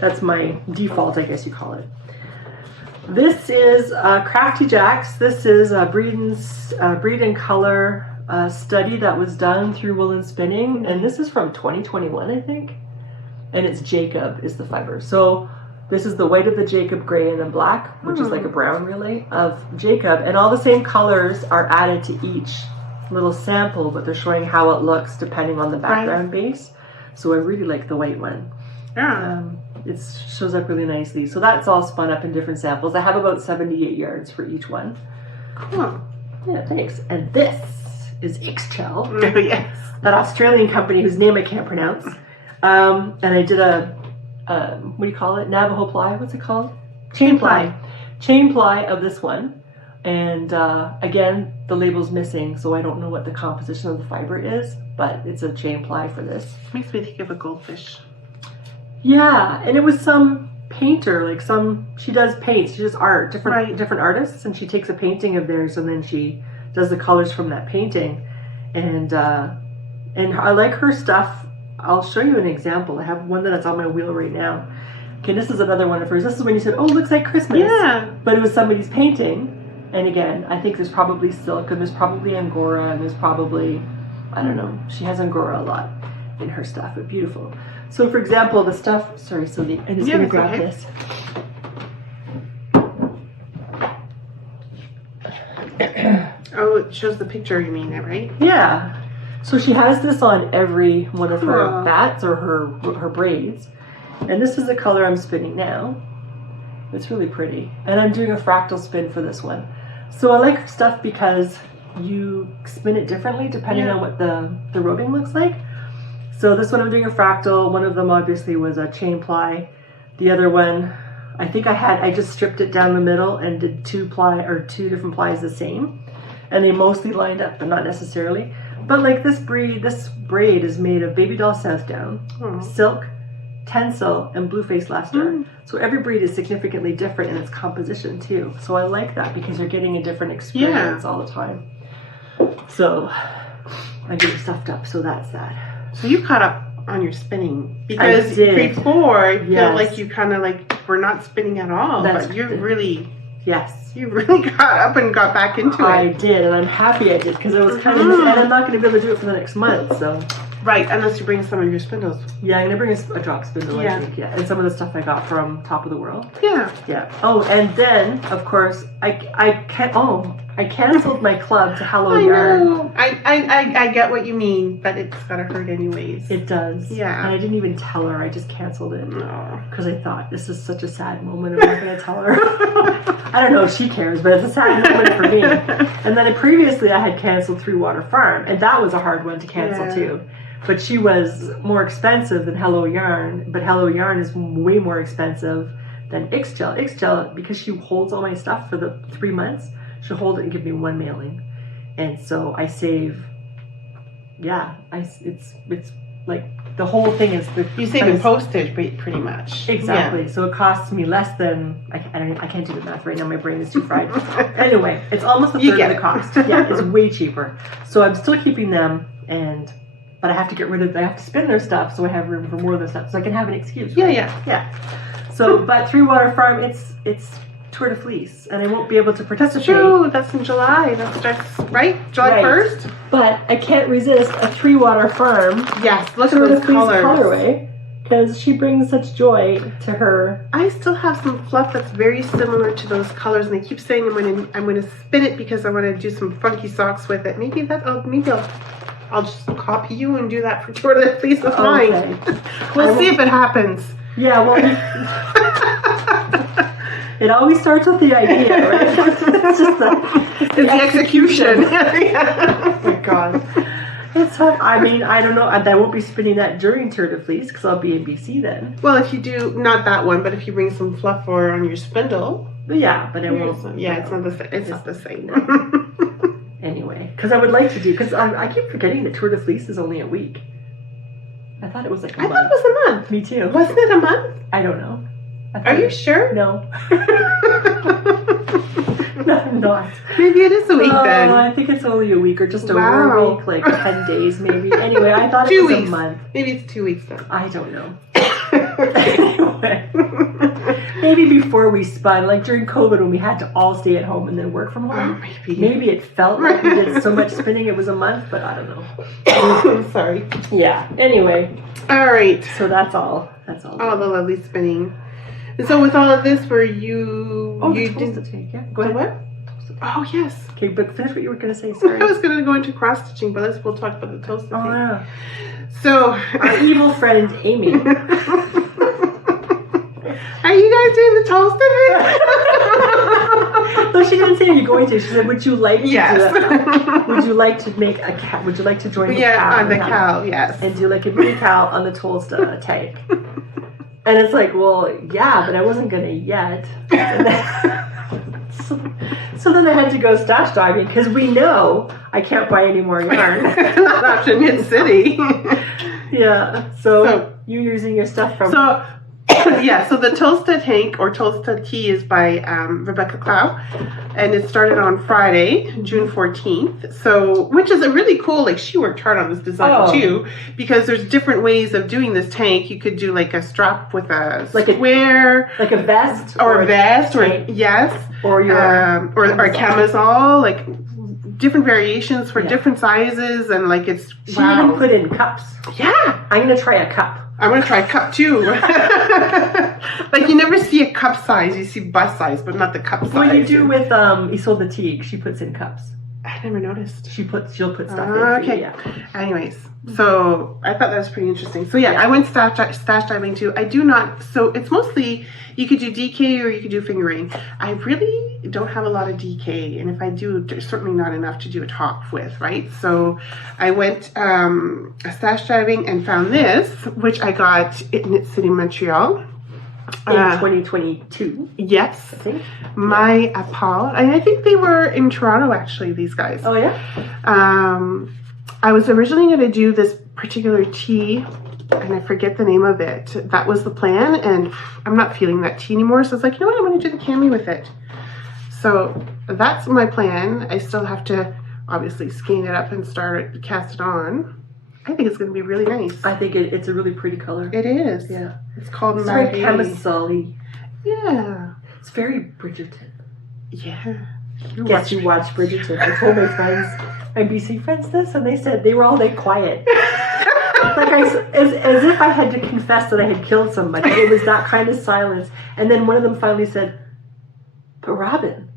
That's my default, I guess you call it. This is Crafty Jacks. This is a breed and color study that was done through woolen spinning, and this is from 2021, I think. And it's Jacob is the fiber. So this is the white of the Jacob, gray and then black, which is like a brown really, of Jacob. And all the same colors are added to each little sample, but they're showing how it looks depending on the background base. So I really like the white one. Yeah. It shows up really nicely. So that's all spun up in different samples. I have about 78 yards for each one. Cool. Yeah, thanks. And this is Ixchel. Oh, yes. That Australian company whose name I can't pronounce. And I did what do you call it? Navajo ply? What's it called? Chain ply. Chain ply of this one. And again, the label's missing, so I don't know what the composition of the fiber is, but it's a chain ply for this. Makes me think of a goldfish. Yeah, and it was some painter, she does paint, she does art, different artists, and she takes a painting of theirs and then she does the colors from that painting. And I like her stuff. I'll show you an example. I have one that's on my wheel right now. Okay, this is another one of hers. This is when you said, oh, it looks like Christmas. Yeah. But it was somebody's painting. And again, I think there's probably silk, and there's probably Angora, and there's probably, I don't know, she has Angora a lot in her stuff, but beautiful. So for example, the stuff, sorry Sylvie, I'm just going to grab this. Oh, it shows the picture, you mean, right? Yeah. So she has this on every one of her bats or her braids. And this is the color I'm spinning now. It's really pretty. And I'm doing a fractal spin for this one. So I like stuff because you spin it differently depending on what the roving looks like. So this one I'm doing a fractal. One of them obviously was a chain ply. The other one, I think I just stripped it down the middle and did two different plies the same. And they mostly lined up, but not necessarily. But like this braid is made of baby doll south down, silk, tencel, and blueface Leicester. So every breed is significantly different in its composition too. So I like that because you're getting a different experience all the time. So I'm getting stuffed up, so that's that. So you caught up on your spinning because before I feel like you kind of like were not spinning at all, but you're really... Yes. You really got up and got back into it. I did, and I'm happy I did, because I was kind of, and I'm not going to be able to do it for the next month, so. Right, unless you bring some of your spindles. Yeah, I'm going to bring a drop spindle, I think, and some of the stuff I got from Top of the World. Yeah. Yeah. Oh, and then, of course, I canceled my club to Hello Yarn. I get what you mean, but it's gotta hurt anyways. It does. Yeah. And I didn't even tell her. I just canceled it. No. Because I thought, this is such a sad moment. I'm not going to tell her. I don't know if she cares, but it's a sad moment for me. And then previously I had canceled Three Water Farm, and that was a hard one to cancel too. But she was more expensive than Hello Yarn, but Hello Yarn is way more expensive than Ixchel. Ixchel, because she holds all my stuff for the 3 months, she'll hold it and give me one mailing. And so I save, it's like the whole thing is you save in postage pretty much. Exactly. So it costs me less than I can't do the math right now. My brain is too fried. Anyway, it's almost a third of the cost. Yeah, it's way cheaper. So I'm still keeping them, but I have to get rid of. I have to spin their stuff, so I have room for more of their stuff, so I can have an excuse. Right? Yeah. So, but Three Water Farm, it's Tour de Fleece, and I won't be able to participate. That's true. That's in July. That starts July 1st. But I can't resist a Three Water Farm. Yes, look at those colors. Colorway, because she brings such joy to her. I still have some fluff that's very similar to those colors, and I keep saying I'm going to spin it because I want to do some funky socks with it. Maybe I'll just copy you and do that for Tour de Fleece with mine. We'll see if it happens. Yeah, well, it always starts with the idea, right? It's just the execution. Oh my God. It's hard. I mean, I don't know. I won't be spinning that during Tour de Fleece because I'll be in BC then. Well, if you do, not that one, but if you bring some fluff on your spindle. Yeah, but it won't. Yeah, it's not the same. It's not the same. Anyway, because I would like to do, because I keep forgetting that Tour de Fleece is only a week. I thought it was like a month. I thought it was a month. Me too. Wasn't it a month? I don't know. Are you sure? No. No, I'm not. Maybe it is a week then. I think it's only a week or just over a week, like 10 days maybe. Anyway, I thought it was a month. Maybe it's 2 weeks then. I don't know. Anyway. Maybe before we spun, like during COVID when we had to all stay at home and then work from home. Maybe it felt like we did so much spinning it was a month, but I don't know. I'm sorry. Yeah. Anyway. All right. So that's all. All the lovely spinning. And so with all of this, were you... Oh, you did take, yeah. Go ahead. What? Oh, yes. Okay, but finish what you were going to say. Sorry. I was going to go into cross-stitching, but we'll talk about the toasted thing. Yeah. So... Our evil friend, Amy. Are you guys doing the toasted thing? No, she didn't say you're going to. She said, would you like to do that? Would you like to make a cow? Would you like to join the cow? Yeah, on the cow, yes. And do like a mini cow on the Tolsta tank. And it's like, well, yeah, but I wasn't going to yet. And then, so then I had to go stash diving because we know I can't buy any more yarn. Not option in city. Yeah, so you're using your stuff from... So the Toasted Hank or Toasted Tea is by Rebecca Clow, and it started on Friday, June 14th. So, which is a really cool, like she worked hard on this design too, because there's different ways of doing this tank. You could do like a strap with a square, like a vest, or a vest, tank. Or yes, or your or a camisole, like different variations for different sizes, and like it's she even put in cups. Yeah, I'm gonna try a cup. I'm going to try a cup too. Like you never see a cup size, you see bust size, but not the cup size. What you do with Isolde Teague, she puts in cups. I never noticed. She'll put stuff in. Okay. Yeah. Anyways, So I thought that was pretty interesting. So yeah, I went stash diving too. I do not, so it's mostly, you could do DK or you could do fingering. I really don't have a lot of DK, and if I do, there's certainly not enough to do a top with, right? So I went stash diving and found this, which I got in Knit City, Montreal. In 2022. Yes. I think. My Apal, and I think they were in Toronto actually, these guys. Oh yeah? I was originally going to do this particular tea, and I forget the name of it. That was the plan, and I'm not feeling that tea anymore, so I was like, you know what, I'm going to do the cami with it. So that's my plan. I still have to obviously skein it up and cast it on. I think it's going to be really nice. I think it's a really pretty color. It is. Yeah. It's called It's very Marie-Elyse. camisole. Yeah. It's very Bridgerton. Yeah. Guess you watch Bridgerton. I told my friends, my BC friends this, and they said they were all like quiet. Like as if I had to confess that I had killed somebody. It was that kind of silence. And then one of them finally said, "But Robin,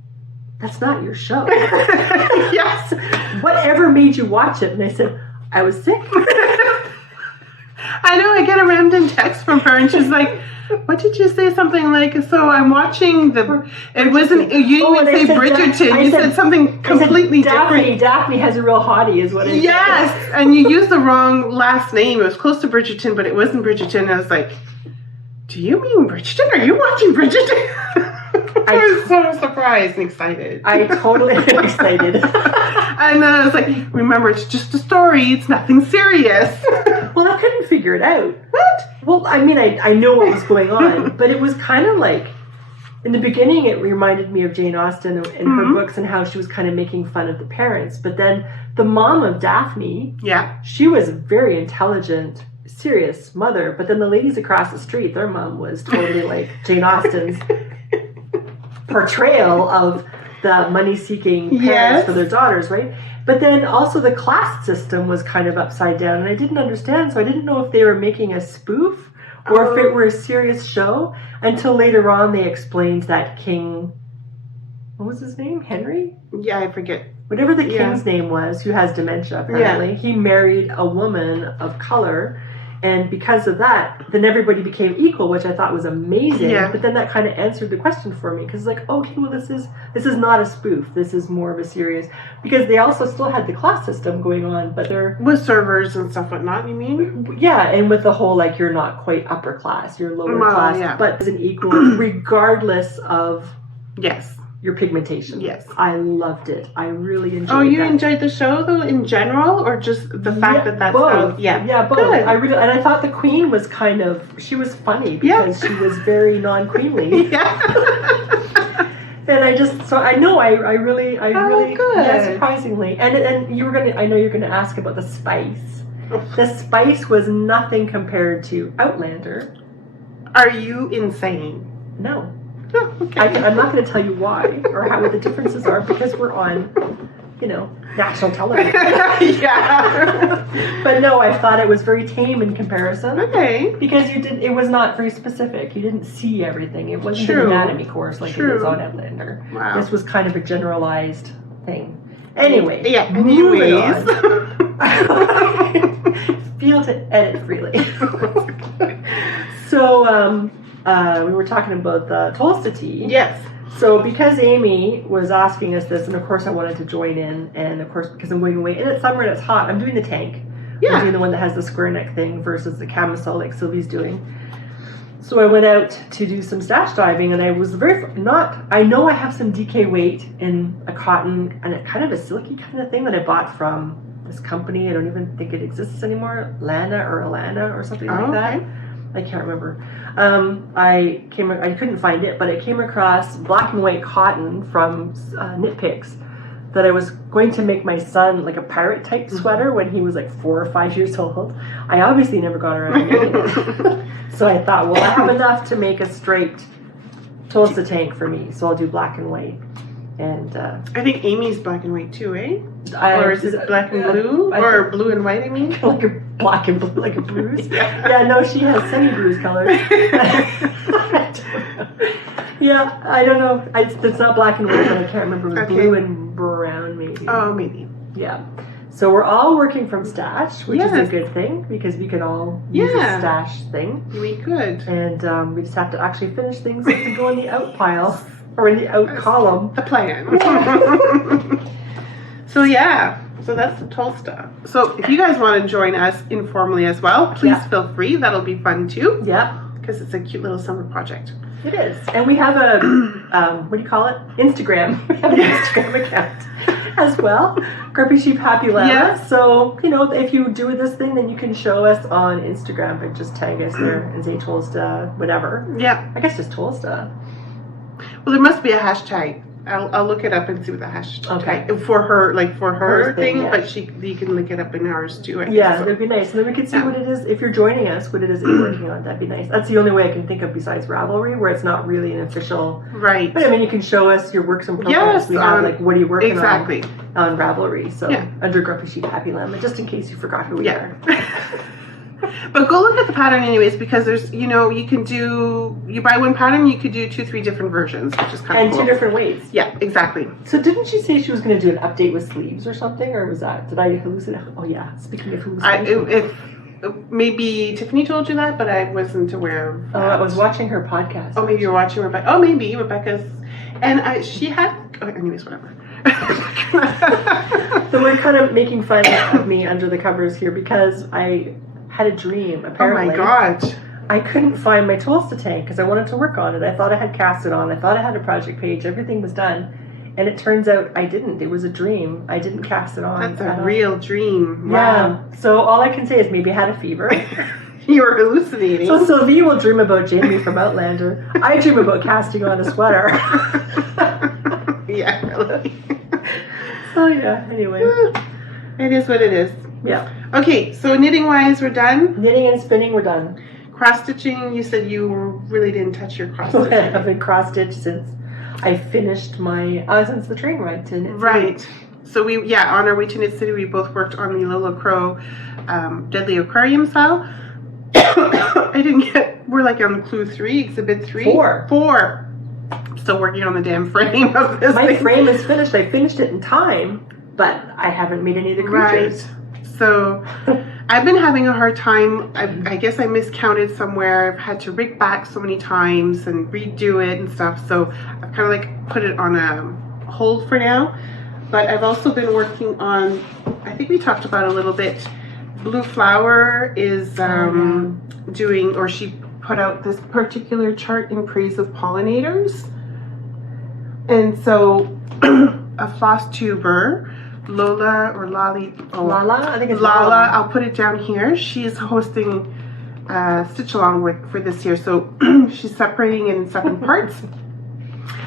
that's not your show." Yes. Whatever made you watch it? And I said, I was sick. I know, I get a random text from her and she's like, what did you say? Something like, so I'm watching it wasn't, you didn't even say Bridgerton, you said something completely different. Daphne has a real hottie is what it is. Yes, and you used the wrong last name. It was close to Bridgerton, but it wasn't Bridgerton. I was like, do you mean Bridgerton? Are you watching Bridgerton? I was so surprised and excited. I totally am excited. And then I was like, remember, it's just a story. It's nothing serious. Well, I couldn't figure it out. What? Well, I mean, I know what was going on, but it was kind of like, in the beginning, it reminded me of Jane Austen and her books and how she was kind of making fun of the parents. But then the mom of Daphne, she was a very intelligent, serious mother. But then the ladies across the street, their mom was totally like Jane Austen's portrayal of the money-seeking parents for their daughters, right? But then also the class system was kind of upside down, and I didn't understand, so I didn't know if they were making a spoof or if it were a serious show, until later on they explained that King, what was his name? Henry? Yeah, I forget. Whatever the king's name was, who has dementia apparently, he married a woman of color. And because of that, then everybody became equal, which I thought was amazing. Yeah. But then that kind of answered the question for me, because like, okay, well, this is not a spoof. This is more of a serious, because they also still had the class system going on, but they're with servers and stuff, whatnot. You mean? Yeah, and with the whole like you're not quite upper class, you're lower class, but it's an equal, regardless of your pigmentation. Yes. I loved it. I really enjoyed it. Oh, you enjoyed the show, though, in general? Or just the fact that that's both. How... Yeah, both. Good. I thought the queen was kind of... She was funny because she was very non-queenly. And I just... So I know, I really... good. Yeah, surprisingly. And you were going to... I know you're going to ask about the spice. The spice was nothing compared to Outlander. Are you insane? No. Oh, okay. I'm not going to tell you why or how what the differences are, because we're on, national television. But no, I thought it was very tame in comparison. Okay. Because it was not very specific. You didn't see everything. It wasn't an anatomy course like it is on Outlander. Wow. This was kind of a generalized thing. Anyway. Yeah. Anyways. Feel to edit freely. So, we were talking about the Tulsa tea. Yes. So because Amy was asking us this, and of course I wanted to join in, and of course because I'm going away, and it's summer and it's hot, I'm doing the tank. Yeah. I'm doing the one that has the square neck thing versus the camisole like Sylvie's doing. So I went out to do some stash diving, and I was I know I have some DK weight in a cotton, and a kind of a silky kind of thing that I bought from this company. I don't even think it exists anymore. Lana or Alana or something like that. I can't remember. I couldn't find it, but I came across black and white cotton from Knit Picks that I was going to make my son like a pirate type sweater when he was like 4 or 5 years old. I obviously never got around to making it. So I thought, well, I have enough to make a straight Tulsa tank for me, so I'll do black and white. And I think Amy's black and white too, eh? Or is it black and blue? Or blue and white, I mean? Like a black and blue, like a bruise? Yeah, no, she has semi-bruise colors. Yeah, I don't know. It's not black and white, but I can't remember. It was blue and brown, maybe. Oh, maybe. Yeah. So we're all working from stash, which is a Yes. good thing because we can all use a Yeah. stash thing. We could. And we just have to actually finish things that can go in the out pile or in the out column. The plan. So yeah, so that's the Tulsa. So if you guys want to join us informally as well, please feel free. That'll be fun too. Yeah, Because it's a cute little summer project. it is. And we have a, what do you call it? Instagram. We have an Instagram account as well. Grumpy Sheep Happy Llama. Yes. So, you know, if you do this thing, then you can show us on Instagram and just tag us there and say Tolsta, whatever. Yeah. I guess just Tolsta. Well, there must be a hashtag. I'll look it up and see what the hashtag for her, like for her thing. yeah. But you can look it up in ours too. I guess, Yeah, so. that'd be nice. And then we can see what it is, if you're joining us, what it is that you're working on. That'd be nice. That's the only way I can think of besides Ravelry, where it's not really an official. Right. But I mean, you can show us your works in progress. Yes, We have like, what are you working exactly. on Ravelry. So Yeah. under Grumpy Sheep Happy Llama, just in case you forgot who we are. But go look at the pattern anyways, because there's, you know, you buy one pattern, you could do 2-3 different versions, which is kind of And cool. 2 different ways. Yeah, exactly. So didn't she say she was going to do an update with sleeves or something? Or was that, did I hallucinate? Oh yeah, speaking of hallucination. Maybe Tiffany told you that, but I wasn't aware of that. I was watching her podcast. Oh, maybe you're watching Rebecca. Oh, maybe Rebecca's. And she had. Oh, anyways, whatever. So we're kind of making fun of me under the covers here because I had a dream, apparently. Oh my god. I couldn't find my Tolsta tank because I wanted to work on it. I thought I had cast it on. I thought I had a project page. Everything was done. And it turns out I didn't. It was a dream. I didn't cast it on. That's a real dream. Wow. Yeah. So all I can say is maybe I had a fever. You were hallucinating. So Sylvie will dream about Jamie from Outlander. I dream about casting on a sweater. Yeah, really. So yeah, anyway. It is what it is. Yeah. Okay, so knitting wise, we're done. Knitting and spinning, we're done. Cross stitching, you said you really didn't touch your cross I've stitching. been cross-stitched since I finished my, since the train ride to knit. Right. So on our way to Knit City, we both worked on the Lolo Crow Deadly Aquarium style. We're like on clue 3, exhibit 3. 4. Still working on the damn frame of this My thing. frame is finished. I finished it in time, but I haven't made any of the creatures. Right. So I've been having a hard time. I guess I miscounted somewhere. I've had to rig back so many times and redo it and stuff. So I've kind of like put it on a hold for now. But I've also been working on, I think we talked about a little bit, Blue Flower is doing, or she put out this particular chart in praise of pollinators. And so a floss tuber, Lola or Lali. Oh, Lala? I think it's Lala. Lala. I'll put it down here. She is hosting Stitch Along with for this year. So she's separating it in 7 parts.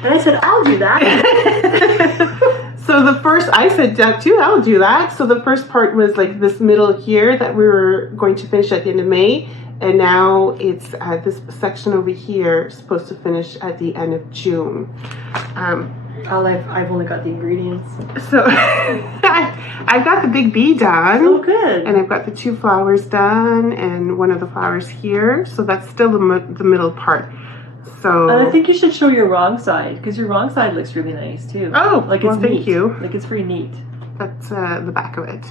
And I said, I'll do that. So the first, I said that too, I'll do that. So the first part was like this middle here that we were going to finish at the end of May. And now it's this section over here supposed to finish at the end of June. I've only got the ingredients. So I've got the big bee done. Oh, good. And I've got the 2 flowers done and one of the flowers here. So that's still the middle part. So And I think you should show your wrong side because your wrong side looks really nice too. Oh, like well, it's thank neat. you. Like it's pretty neat. That's the back of it.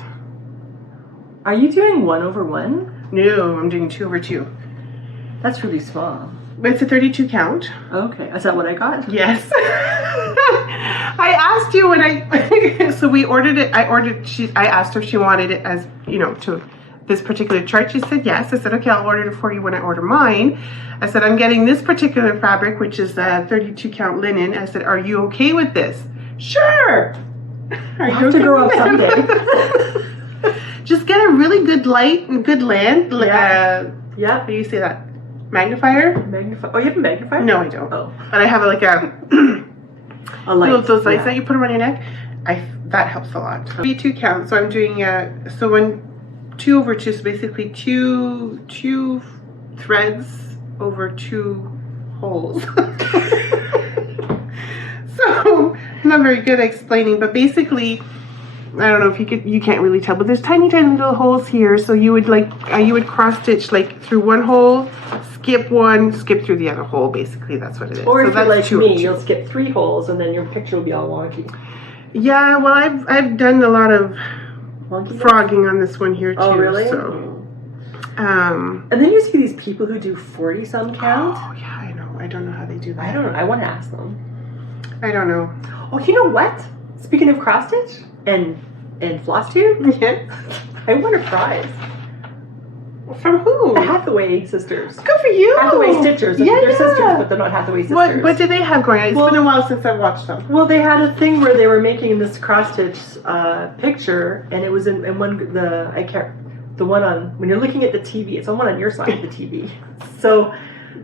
Are you doing 1/1? No, I'm doing 2/2. That's really small. But it's a 32 count. Okay, is that what I got? Yes. I asked you when so we ordered it. I asked her if she wanted it as, to this particular chart. She said yes. I said, okay, I'll order it for you when I order mine. I said, I'm getting this particular fabric, which is a 32 count linen. I said, are you okay with this? Sure. Are You have to grow up someday. Just get a really good light and good land. Yeah. Yeah. How do you say that? Magnifier? Oh, you have a magnifier? No, I don't. Oh. But I have a light. Those lights that you put around your neck. That helps a lot. 32 count. So I'm doing 2/2. So basically two threads over 2 holes. So I'm not very good at explaining, but basically, I don't know if you can't really tell, but there's tiny little holes here. So you would you would cross stitch through one hole, skip one, skip through the other hole. Basically, that's what it is. Or so if you're that's like 2/2. me, you'll skip 3 holes and then your picture will be all wonky. Yeah, well, I've done a lot of frogging on this one here too. Oh, really? So, and then you see these people who do 40-some count. Oh, yeah, I know. I don't know how they do that. I don't know. I want to ask them. I don't know. Oh, you know what? Speaking of cross stitch and floss tube, Yeah. I won a prize. From who? The Hathaway sisters. Good for you. Hathaway Stitchers. Yeah, They're yeah. sisters, but they're not Hathaway sisters. What do they have going on? It's Well- been a while since I've watched them. Well, they had a thing where they were making this cross stitch picture, and it was in the one on when you're looking at the TV. It's on one on your side of the TV. So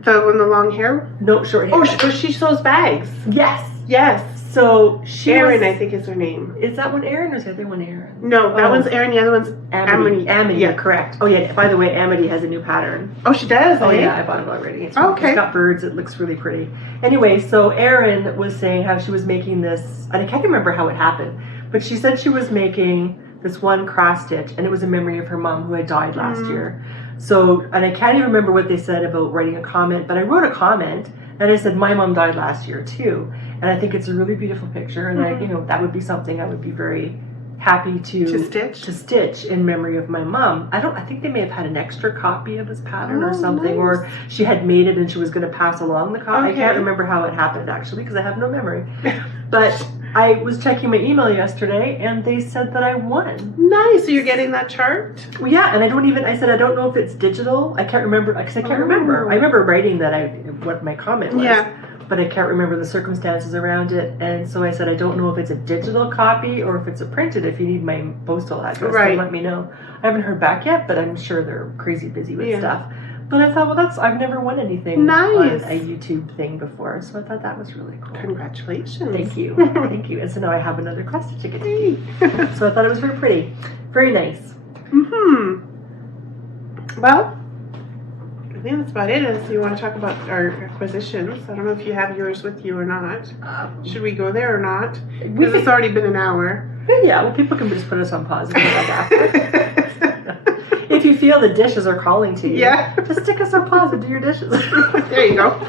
The one, the long hair. no short hair. Oh, she sews bags. Yes. Yes. So she Erin, was, I think is her name. is that one Erin or is the other one Erin? No, that Oh. one's Erin. The other one's Amity. Amity. Yeah, correct. Oh yeah. By the way, Amity has a new pattern. Oh, she does. Oh eh? yeah, I bought it already. It's Okay. It's got birds. It looks really pretty. Anyway, so Erin was saying how she was making this, and I can't remember how it happened, but she said she was making this one cross stitch, and it was in memory of her mom who had died last year. So, and I can't even remember what they said about writing a comment, but I wrote a comment, and I said my mom died last year too, and I think it's a really beautiful picture, and I, that would be something I would be very happy to stitch in memory of my mom. I think they may have had an extra copy of this pattern or something, nice. or she had made it and she was going to pass along the copy. Okay. I can't remember how it happened actually because I have no memory. But I was checking my email yesterday and they said that I won. Nice. So you're getting that chart? Well, yeah, and I said I don't know if it's digital. I can't remember because I can't remember. I remember writing what my comment was. Yeah. But I can't remember the circumstances around it, and so I said I don't know if it's a digital copy or if it's a printed. If you need my postal address, Right. then let me know. I haven't heard back yet, but I'm sure they're crazy busy with Yeah. stuff. But I thought, well, I've never won anything Nice. on a YouTube thing before, so I thought that was really cool. Congratulations. Thank you, thank you. And so now I have another cross stitch ticket. So I thought it was very pretty, very nice. Well, I think that's about it. Unless you want to talk about our acquisitions. I don't know if you have yours with you or not. Should we go there or not? Because it's already been an hour. Yeah, well, people can just put us on pause and come back after. If you feel the dishes are calling to you, Yeah. just stick us on pause and do your dishes. There you go.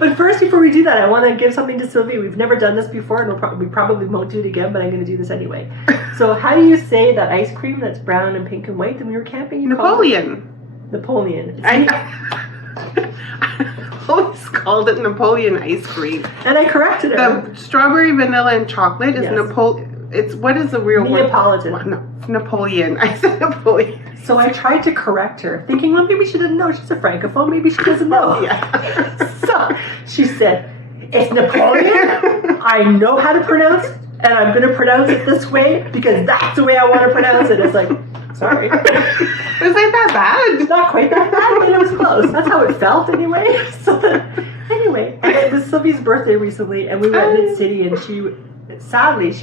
But first, before we do that, I want to give something to Sylvie. We've never done this before, and we probably won't do it again, but I'm going to do this anyway. So how do you say that ice cream that's brown and pink and white that we were camping? You called it? Napoleon. Napoleon. I always called it Napoleon ice cream. And I corrected her. The strawberry, vanilla, and chocolate is Yes. Napoleon. It's what is the real word? Neapolitan. Well, no, it's Napoleon. I said Napoleon. So I tried to correct her, thinking, well, maybe she didn't know. She's a francophone. Maybe she doesn't know. Yeah. So she said, it's Napoleon. I know how to pronounce it, and I'm going to pronounce it this way because that's the way I want to pronounce it. It's like, sorry. Was it that bad? Not quite that bad, but it was close. That's how it felt anyway. So then, anyway, and it was Sylvie's birthday recently, and we went Mid-City, and she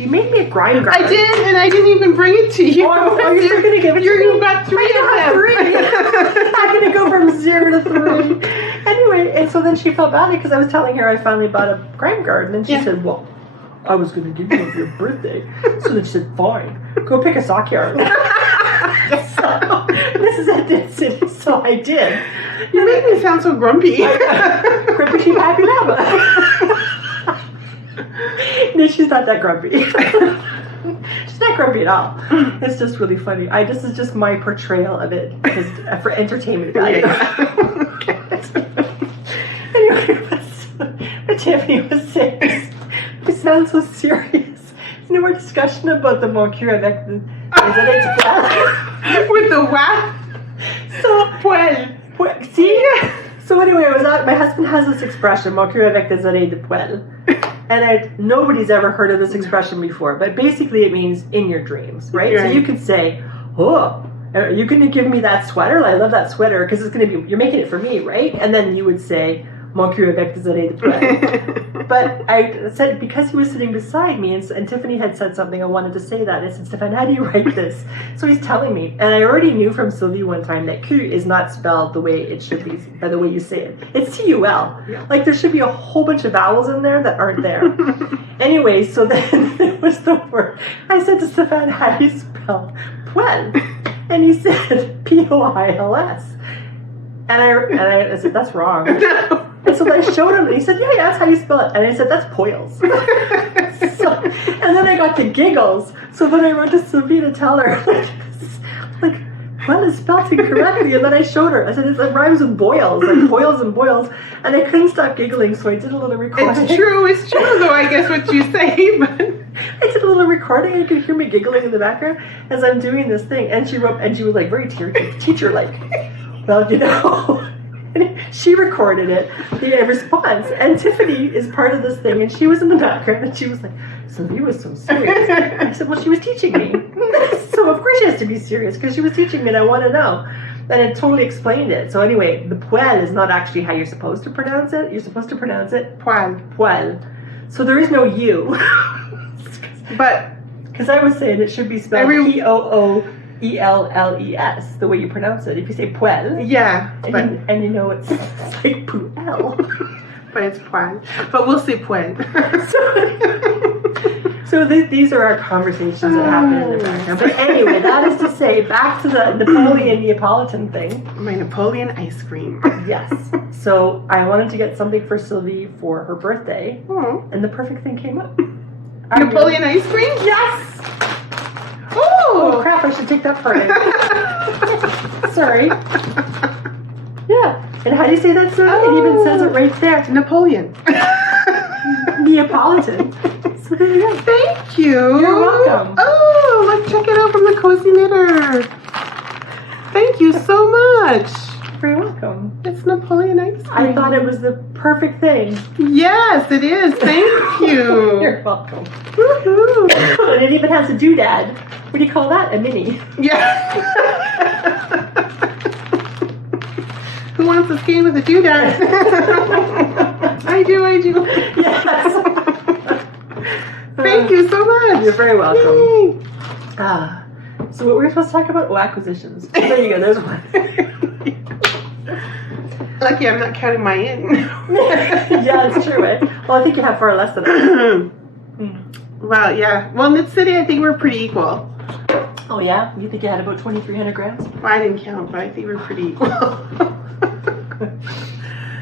made me a grime guard. I did, and I didn't even bring it to you. Oh, you're still going to give it to me? You got three of them. Three. I'm going to go from 0 to 3. Anyway, and so then she felt bad because I was telling her I finally bought a grime guard, and then she said, well, I was going to give you it for your birthday. So then she said, fine, go pick a sock yarn. So, this is at Mid-City, so I did. You made me sound so grumpy. Grumpy sheep, happy llama. No, she's not that grumpy. She's not grumpy at all. It's just really funny. This is just my portrayal of it because for entertainment value. Anyway, what Tiffany was saying it sounds so serious. You know, our discussion about the mon cure avec the With the what? So, Poil. See? So anyway, my husband has this expression, mon cure avec des oreilles de poil. And nobody's ever heard of this expression before, but basically it means in your dreams, right? Right. So you could say, oh, you can give me that sweater? I love that sweater because it's going to be, you're making it for me, right? And then you would say, mon cure avec des oreilles de poil. But I said, because he was sitting beside me, and Tiffany had said something, I wanted to say that. I said, Stefan, how do you write this? So he's telling me, and I already knew from Sylvie one time that Q is not spelled the way it should be, by the way you say it. It's T-U-L. Yeah. Like there should be a whole bunch of vowels in there that aren't there. Anyway, so then there was the word. I said to Stefan, how do you spell poil? And he said, P-O-I-L-S. And I said, that's wrong. And so I showed him, and he said, yeah, that's how you spell it. And I said, that's poils. And then I got the giggles. So then I went to Sylvie to tell her, Puel is spelled incorrectly. And then I showed her. I said, it rhymes with boils, like boils and boils. And I couldn't stop giggling, so I did a little recording. It's true, though, I guess what you say. But I did a little recording. You could hear me giggling in the background as I'm doing this thing. And she wrote, and she was like very teacher-like. Well, you know. She recorded it, the response, and Tiffany is part of this thing, and she was in the background, and she was like, Sylvie was so serious. I said, well, she was teaching me. So of course she has to be serious, because she was teaching me, and I want to know. And it totally explained it. So anyway, the puel is not actually how you're supposed to pronounce it. You're supposed to pronounce it puel. So there is no U. But because I was saying it should be spelled P-O-O-E-L-L-E-S, the way you pronounce it. If you say puel, yeah, and you know it's like puel, but it's puel. But we'll say puel. So these are our conversations that happen in the background. But anyway, that is to say, back to the Neapolitan thing. My Napoleon ice cream. Yes. So I wanted to get something for Sylvie for her birthday, and the perfect thing came up. Napoleon ice cream? Yes! Oh crap, I should take that part in. Sorry. Yeah. And how do you say that, Sylvie? It even says it right there. Napoleon. Neapolitan. So there you go. Thank you. You're welcome. Oh, let's check it out from the Cozy Knitter. Thank you so much. You're very welcome. It's Napoleon ice cream. I thought it was the perfect thing. Yes, it is. Thank you. You're welcome. Woohoo. And it even has a dudade. What do you call that? A mini. Yeah. Who wants a skein with a doodad? I do. Yes. Thank you so much. You're very welcome. Yay. So what were we supposed to talk about? Oh, acquisitions. There you go. There's one. Lucky I'm not counting my in. Yeah, it's true, eh? Well, I think you have far less than I. Well, yeah. Well, in this city, I think we're pretty equal. Oh, yeah? You think you had about 2,300 grams? Well, I didn't count, but I think we're pretty equal.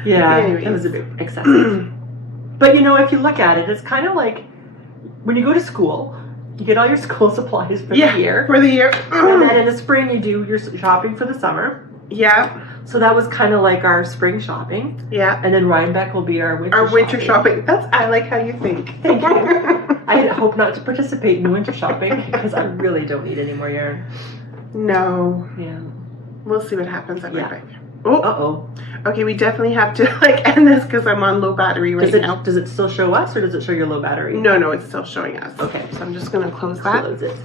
Yeah, Anyways. it was a bit excessive. But, you know, if you look at it, it's kind of like when you go to school, you get all your school supplies for the year. For the year. And then in the spring, you do your shopping for the summer. Yeah. So that was kind of like our spring shopping. Yeah. And then Rhinebeck will be our winter shopping. I like how you think. Thank you. I hope not to participate in winter shopping because I really don't need any more yarn. No. Yeah. We'll see what happens at Rhinebeck. Oh. Uh-oh. Okay, we definitely have to end this because I'm on low battery now. Does it still show us or does it show your low battery? No, it's still showing us. Okay. So I'm just going to close that. Close it.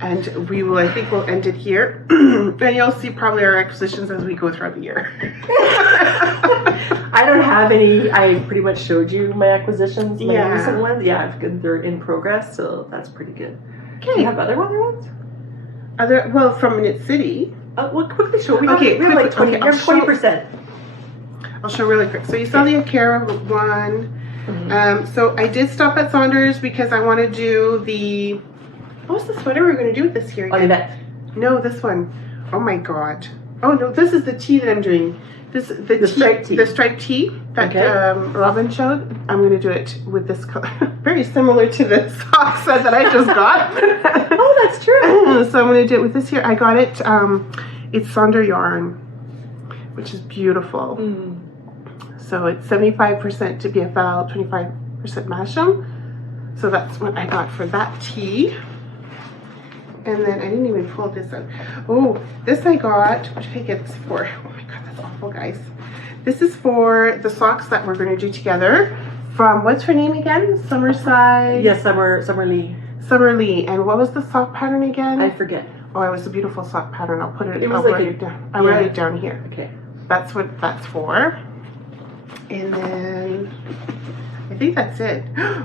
And I think we'll end it here. And you'll see probably our acquisitions as we go throughout the year. I don't have any. I pretty much showed you my acquisitions, my recent ones. Yeah, they're in progress, so that's pretty good. Okay. Do you have other ones? Well, from Knit City. Well, quickly show. We have 20%. I'll show really quick. So you saw the Akara one. Mm-hmm. So I did stop at Saunders because I want to do the... What was the sweater we were going to do this year? Olivet. No, this one. Oh my god. Oh no, this is the tee that I'm doing. The striped tee. The striped tee that Robin showed. I'm going to do it with this color. Very similar to the sock set that I just got. Oh, that's true. So I'm going to do it with this here. I got it. It's Sonder yarn, which is beautiful. So it's 75% to BFL, 25% Masham. So that's what I got for that tee. And then I didn't even pull this out. Oh, this I got. What did I get this for? Oh my god, that's awful, guys. This is for the socks that we're going to do together. From, what's her name again? Summerside? Yes, Summer Lee. Summer Lee. And what was the sock pattern again? I forget. Oh, it was a beautiful sock pattern. I'll put it. I'll write it down. I write it down here. Okay. That's what that's for. And then I think that's it.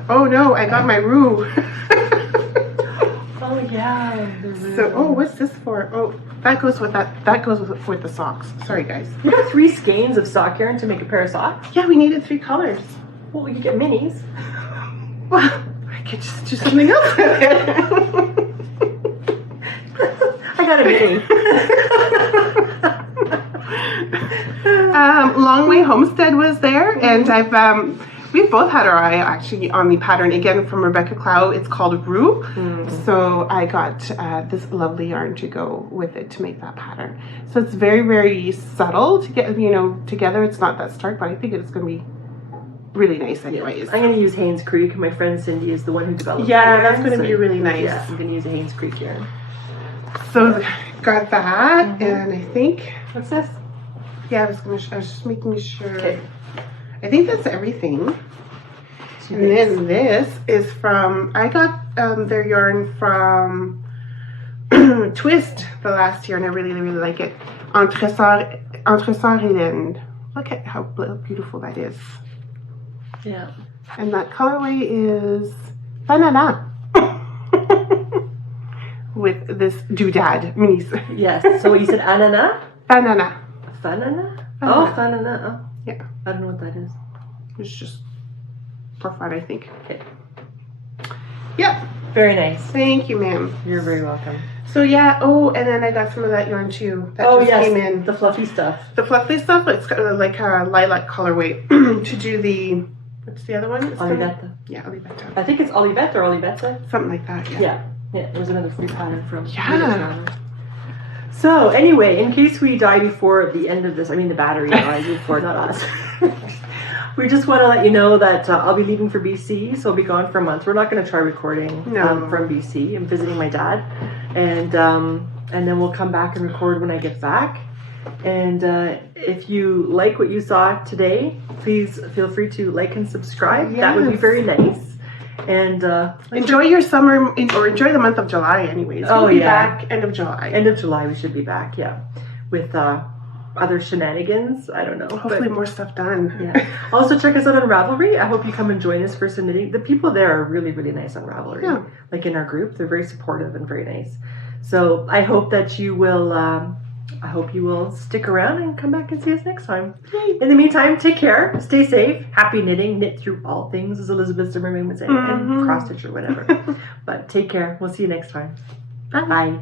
Oh no, I got my Roo. Oh yeah. So what's this for? Oh, that goes with that. That goes with the socks. Sorry guys. You got 3 skeins of sock yarn to make a pair of socks? Yeah, we needed 3 colors. Well, you get minis. Well, I could just do something else with it. I got a mini. Long Way Homestead was there, and I've We've both had our eye actually on the pattern, again from Rebecca Clow. It's called Rue. So I got this lovely yarn to go with it to make that pattern. So it's very, very subtle to get, you know, together. It's not that stark, but I think it's going to be really nice anyways. I'm going to use Haynes Creek. My friend Cindy is the one who developed Yeah, the that's yarn, going to be really nice. Yeah, I'm going to use a Haynes Creek yarn. So got that, and I think, What's this? yeah, I was just making sure. Okay. I think that's everything. And then this is from, I got their yarn from Twist the last year, and I really, really like it. Ancestral and look at how beautiful that is. Yeah. And that colorway is banana. With this dudade minis. Yes. So you said anana? Banana. Fanana? Oh, fanana. Oh. Yeah. I don't know what that is. It's just for fun, I think. Okay. Yep. Very nice. Thank you, ma'am. You're very welcome. So yeah, oh, and then I got some of that yarn too. That just came in. The fluffy stuff. The fluffy stuff, it's got like a lilac colorway to do the, what's the other one? Olivetta. Yeah, Olivetta. I think it's Olivette or Olivetta. Something like that, yeah. Yeah. Yeah, there's another free pattern from Yeah. So anyway, in case we die before the end of this, I mean the battery dies before, not us. We just want to let you know that I'll be leaving for BC, so I'll be gone for a month. We're not going to try recording from BC. I'm visiting my dad, and then we'll come back and record when I get back. And if you like what you saw today, please feel free to like and subscribe. Yes. That would be very nice. And enjoy your summer, or enjoy the month of July anyways. We'll be back end of July. End of July we should be back, yeah. With other shenanigans. I don't know. Hopefully more stuff done. Yeah. Also check us out on Ravelry. I hope you come and join us for some knitting. The people there are really, really nice on Ravelry. Yeah. Like in our group. They're very supportive and very nice. So I hope that you will stick around and come back and see us next time. Yay. In the meantime, take care, stay safe, happy knitting, knit through all things, as Elizabeth Zimmerman would say, and cross stitch or whatever. But take care. We'll see you next time. Bye. Bye.